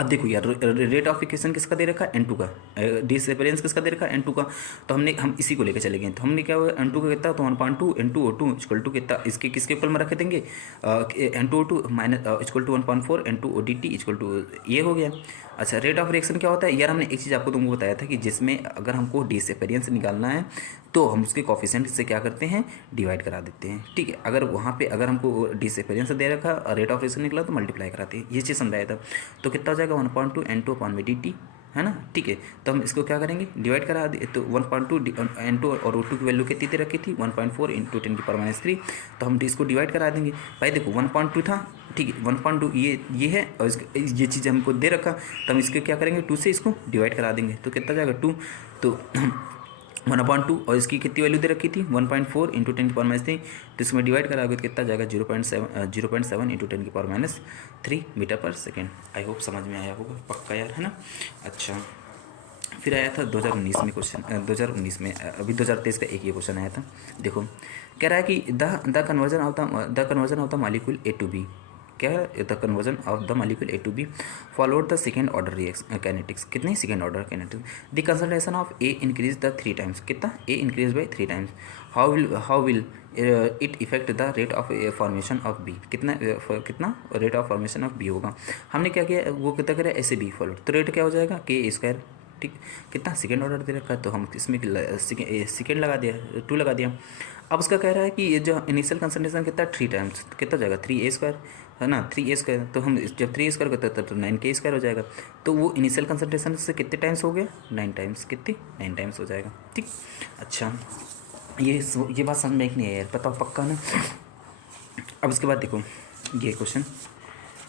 अब देखो यार रेट ऑफ इक्वेशन किसका दे रखा है N2 का, डिसअपेरेंस किसका दे रखा है N2 का। तो हम इसी को लेकर चले गए, तो हमने क्या हुआ N2 का कितना तो 1.2 N2O2 इक्वल टू कितना इसके किसके ऊपर में रख देंगे N2O2 minus equal to 1.4 N2ODT equal to ये हो गया। अच्छा रेट ऑफ रिएक्शन क्या होता है यार, हमने एक चीज़ आपको तुमको बताया था कि जिसमें अगर हमको डिसअपेरेंस निकालना है तो हम उसके कोफिशिएंट से क्या करते हैं डिवाइड करा देते हैं, ठीक है। अगर वहाँ पे अगर हमको डिसअपेरेंस दे रखा रेट ऑफ रिएक्शन निकला तो मल्टीप्लाई कराते हैं, ये चीज़ समझाया था। तो कितना हो जाएगा 1.2 N2 अपॉन में dt है ना, ठीक है। तो हम इसको क्या करेंगे डिवाइड करा दे, तो 1.2 N2 और O2 की वैल्यू कितनी दे रखी थी 1.4 × 10⁻³ तो हम इसको डिवाइड करा देंगे। भाई देखो 1.2 था, ठीक है 1.2 ये है और ये चीज़ हमको दे रखा, तो हम इसके क्या करेंगे 2 से इसको डिवाइड करा देंगे, तो कितना जाएगा 2, तो 1/2 और इसकी कितनी वैल्यू दे रखी थी 1.4 × 10⁻³, तो इसमें डिवाइड कराओगे तो कितना जाएगा 0.7 × 10⁻³ मीटर पर सेकेंड। आई होप समझ में आया होगा पक्का यार, है ना। अच्छा फिर आया था 2019 में क्वेश्चन, 2019 में अभी 2023 का एक ये क्वेश्चन आया था। देखो कह रहा है कि the conversion of the molecule A to B, क्या है the conversion of the molecule A to B followed the second order reaction kinetics, कितने second order kinetics. The concentration of A increase the 3 times, कितना A increase by 3 times. How will it effect the rate of formation of B, कितना rate of formation of B होगा। हमने क्या किया वो कितना करें ऐसे B फॉलोड, तो रेट क्या हो जाएगा K², ठीक कितना सेकेंड ऑर्डर दे रखा है तो हम इसमें सेकेंड लगा दिया 2 लगा दिया। अब उसका कह रहा है कि ये जो इनिशियल कंसंट्रेशन कितना 3 टाइम्स, तो कितना जाएगा 3A² है ना, 3A², तो हम जब 3A² करते हैं तो 9K² हो जाएगा। तो वो इनिशियल कंसंट्रेशन से कितने टाइम्स हो गया 9 टाइम्स, कितने 9 टाइम्स हो जाएगा, ठीक। अच्छा ये बात समझ में नहीं है यार, बताओ पक्का ना। अब उसके बाद देखो ये क्वेश्चन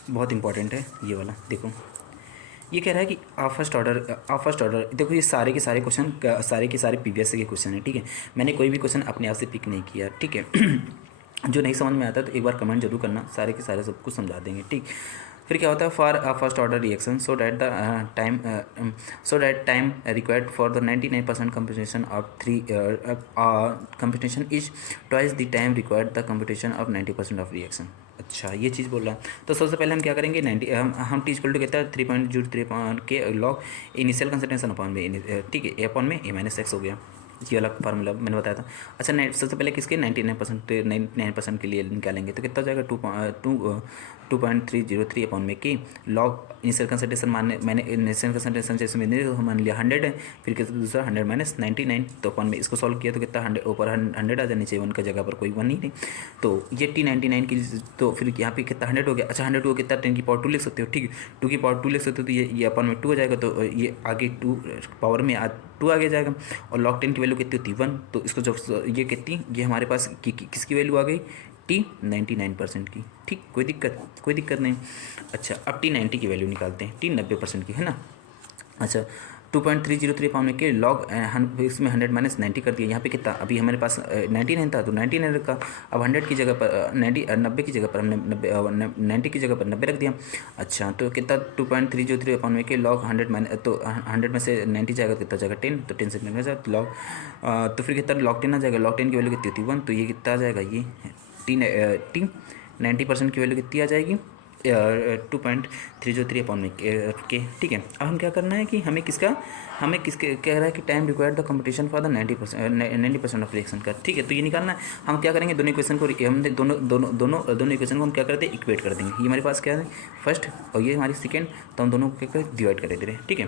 बहुत इंपॉर्टेंट है ये वाला, देखो ये कह रहा है कि फर्स्ट ऑर्डर देखो ये सारे के सारे क्वेश्चन सारे के सारे प्रीवियस के क्वेश्चन है, ठीक है। मैंने कोई भी क्वेश्चन अपने आप से पिक नहीं किया, ठीक है। जो नहीं समझ में आता तो एक बार कमेंट जरूर करना, सारे के सारे सब कुछ समझा देंगे, ठीक। फिर क्या होता है for first order reaction so that time required for the 99% computation of 3 computation is twice the time required the computation of 90% of reaction. अच्छा ये चीज़ बोल रहा है, तो सबसे पहले हम क्या करेंगे 90 हम टी इक्वल टू कहता है 3.03 के लॉग इनिशियल कंसंट्रेशन अपॉन में, ठीक है, A अपॉन में A - x हो गया। ये वाला फार्मूला मैंने बताया था। अच्छा, सबसे पहले किसके 99% के लिए निकालेंगे तो कितना हो जाएगा 2.303 अपॉन में की लॉग इनिशियल कंसंट्रेशन मैंने इनिशियल कंसंट्रेशन जैसे मैंने मान लिया 100 है, फिर कितना दूसरा 100 माइनस 99 तो अपॉन में इसको सॉल्व किया तो कितना 100 ऊपर 100 आ जाना चाहिए, 1 का जगह पर कोई 1 ही नहीं। तो ये T99 की तो फिर यहाँ पे कितना 100 हो गया। अच्छा 100 हो कितना 10 की पावर 2 लिख सकते हो, ठीक है 2 की पावर 2 लिख सकते हो, तो ये अपन में 2 हो जाएगा, तो ये आगे 2 पावर में 2 आगे जाएगा। और log 10 की वैल्यू कितनी होती है 1, तो इसको जब ये कितनी ये हमारे पास किसकी वैल्यू आ गई T99% की, ठीक कोई दिक्कत नहीं। अच्छा अब T90 की वैल्यू निकालते हैं, T90% की है ना। अच्छा 2.303 पाउंड के लॉग इसमें 100 माइनस 90 कर दिया। यहाँ पे कितना अभी हमारे पास 99 था तो 99 रखा। अब 100 की जगह पर 90 की जगह पर हमने 90 की जगह पर 90 रख दिया। अच्छा तो कितना 2.303 पाउंड के लॉग 100 माइनस तो 100 में से 90 जाएगा तो कितना जाएगा 10, तो 10 से कितना जाएगा लॉग तो फिर कितना लॉग 10 आ जाएगा। लॉग 10 की वैल्यू कितनी होती है 1, तो ये कितना आ जाएगा ये T90% की वैल्यू कितनी आ जाएगी 2.303 अपॉन में के, ठीक है। अब हम क्या करना है कि हमें किसके कह रहा है कि time required the competition for the 90% of reaction का, ठीक है। तो ये निकालना है, हम क्या करेंगे दोनों इक्वेशन को हम दोनों इक्वेशन को हम क्या करते हैं इक्वेट कर देंगे। ये हमारे पास क्या है फर्स्ट और ये हमारी सेकेंड, तो हम दोनों को क्या करें डिवाइड कर दे रहे हैं, ठीक है।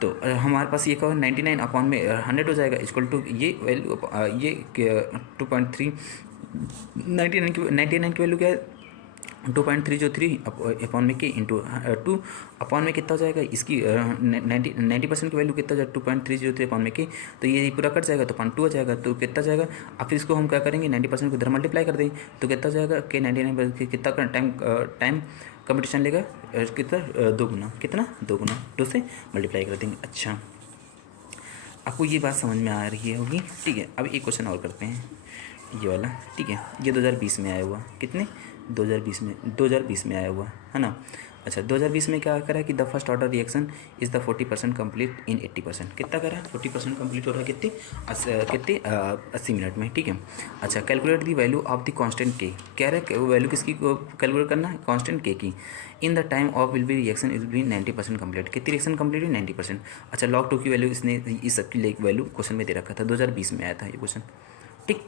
तो हमारे पास ये क्या 99 अपॉन में 100 हो जाएगा इक्वल टू ये वैल्यू ये 2.3 99 की वैल्यू क्या है 2.303 अपॉन में के इंटू 2 अपॉन में कितना हो जाएगा इसकी 90% की वैल्यू कितना हो जाएगा 2.303 अपॉन में के, तो ये पूरा कट जाएगा तो 0.2 हो जाएगा, तो कितना जाएगा। अब फिर इसको हम क्या करेंगे 90% को इधर मल्टीप्लाई कर देंगे तो कितना जाएगा के 99 कितना टाइम कंपटीशन लेगा कितना 2 गुना, कितना 2 गुना 2 से मल्टीप्लाई कर देंगे। अच्छा आपको ये बात समझ में आ रही होगी, ठीक है। अब एक क्वेश्चन और करते हैं ये वाला, ठीक है। ये 2020 में आया हुआ, कितने 2020 में आया हुआ है ना। अच्छा 2020 में क्या करा कि the first order reaction is the 40% complete in 80%, कितना करा 40% कंप्लीट हो रहा है कितने 80 मिनट में, ठीक है। अच्छा calculate the value of the constant के, कह रहे हैं वैल्यू किसकी कैलकुलेट करना है कांस्टेंट के की in the time of will be reaction is B 90% complete, कितनी रिएक्शन कंप्लीट हुई 90%। अच्छा log 2 की वैल्यू इसने इस सबकी वैल्यू क्वेश्चन में दे रखा था, 2020 में आया था ये क्वेश्चन, ठीक।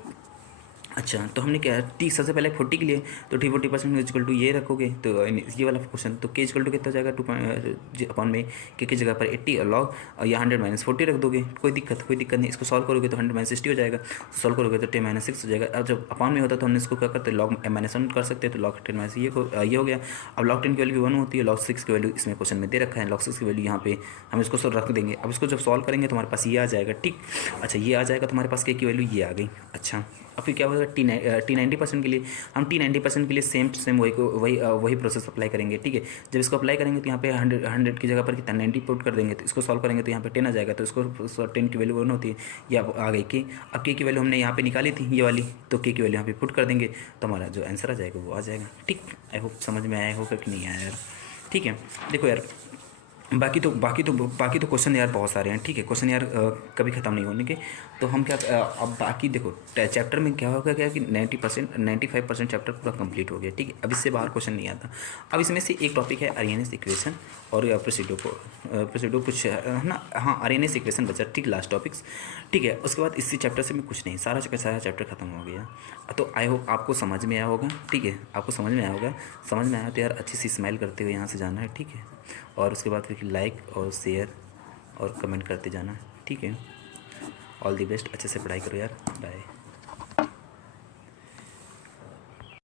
अच्छा तो हमने क्या सबसे पहले 40 के लिए तो T40% इक्वल टू ये रखोगे तो ये वाला क्वेश्चन, तो के इक्वल टू कितना जाएगा 2 अपॉन में के की जगह पर 80 और लॉग और या 100 माइनस 40 रख दोगे, कोई दिक्कत नहीं। इसको सॉल्व करोगे तो 100 माइनस 60 हो जाएगा, सॉल्व करोगे तो 10 माइनस 6 हो जाएगा। अब जब अपॉन में होता तो हमने इसको क्या करते लॉग माइनस 1 कर सकते हैं, तो लॉग 10 माइनस ये हो गया। अब लॉग 10 की वैल्यू 1 होती है, लॉग 6 की वैल्यू इसमें क्वेश्चन में दे रखा है, लॉग 6 की वैल्यू यहाँ पे हम इसको रख देंगे। अब इसको जब सॉल्व करेंगे तो हमारे पास ये आ जाएगा, ठीक। अच्छा ये आ जाएगा तो हमारे पास के की वैल्यू ये आ गई। अच्छा अब फिर क्या होगा T90% के लिए हम T90% के लिए सेम वही प्रोसेस अप्लाई करेंगे, ठीक है। जब इसको अप्लाई करेंगे तो यहाँ पे 100 की जगह पर कितना 90 पुट कर देंगे, तो इसको सॉल्व करेंगे तो यहाँ पे 10 आ जाएगा, तो इसको 10 की वैल्यू 1 होती है, या आ गई के। अब के की वैल्यू हमने यहाँ पे निकाली थी ये वाली, तो के की वैल्यू यहाँ पे पुट कर देंगे तो हमारा जो आंसर आ जाएगा वो आ जाएगा, ठीक। आई होप समझ में आया होगा कि नहीं आया यार, ठीक है। देखो यार बाकी तो क्वेश्चन यार बहुत सारे हैं, ठीक है। क्वेश्चन यार कभी ख़त्म नहीं होने के, तो हम क्या अब बाकी देखो चैप्टर में क्या होगा क्या कि 95% चैप्टर पूरा कंप्लीट हो गया, ठीक है। अब इससे बाहर क्वेश्चन नहीं आता। अब इसमें से एक टॉपिक है आर्यनस इक्वेशन और प्रोसीडो कुछ है ना, हाँ आर्यनस इक्वेशन बचा, ठीक लास्ट टॉपिक्स, ठीक है। उसके बाद इसी चैप्टर से में कुछ नहीं, सारा चैप्टर खत्म हो गया। तो आई होप आपको समझ में आया होगा, ठीक है। आपको समझ में आया होगा, समझ में आया तो यार अच्छी सी स्माइल करते हुए यहाँ से जाना है, ठीक है। और उसके बाद फिर लाइक और शेयर और कमेंट करते जाना, ठीक है। ऑल दी बेस्ट, अच्छे से पढ़ाई करो यार, बाय।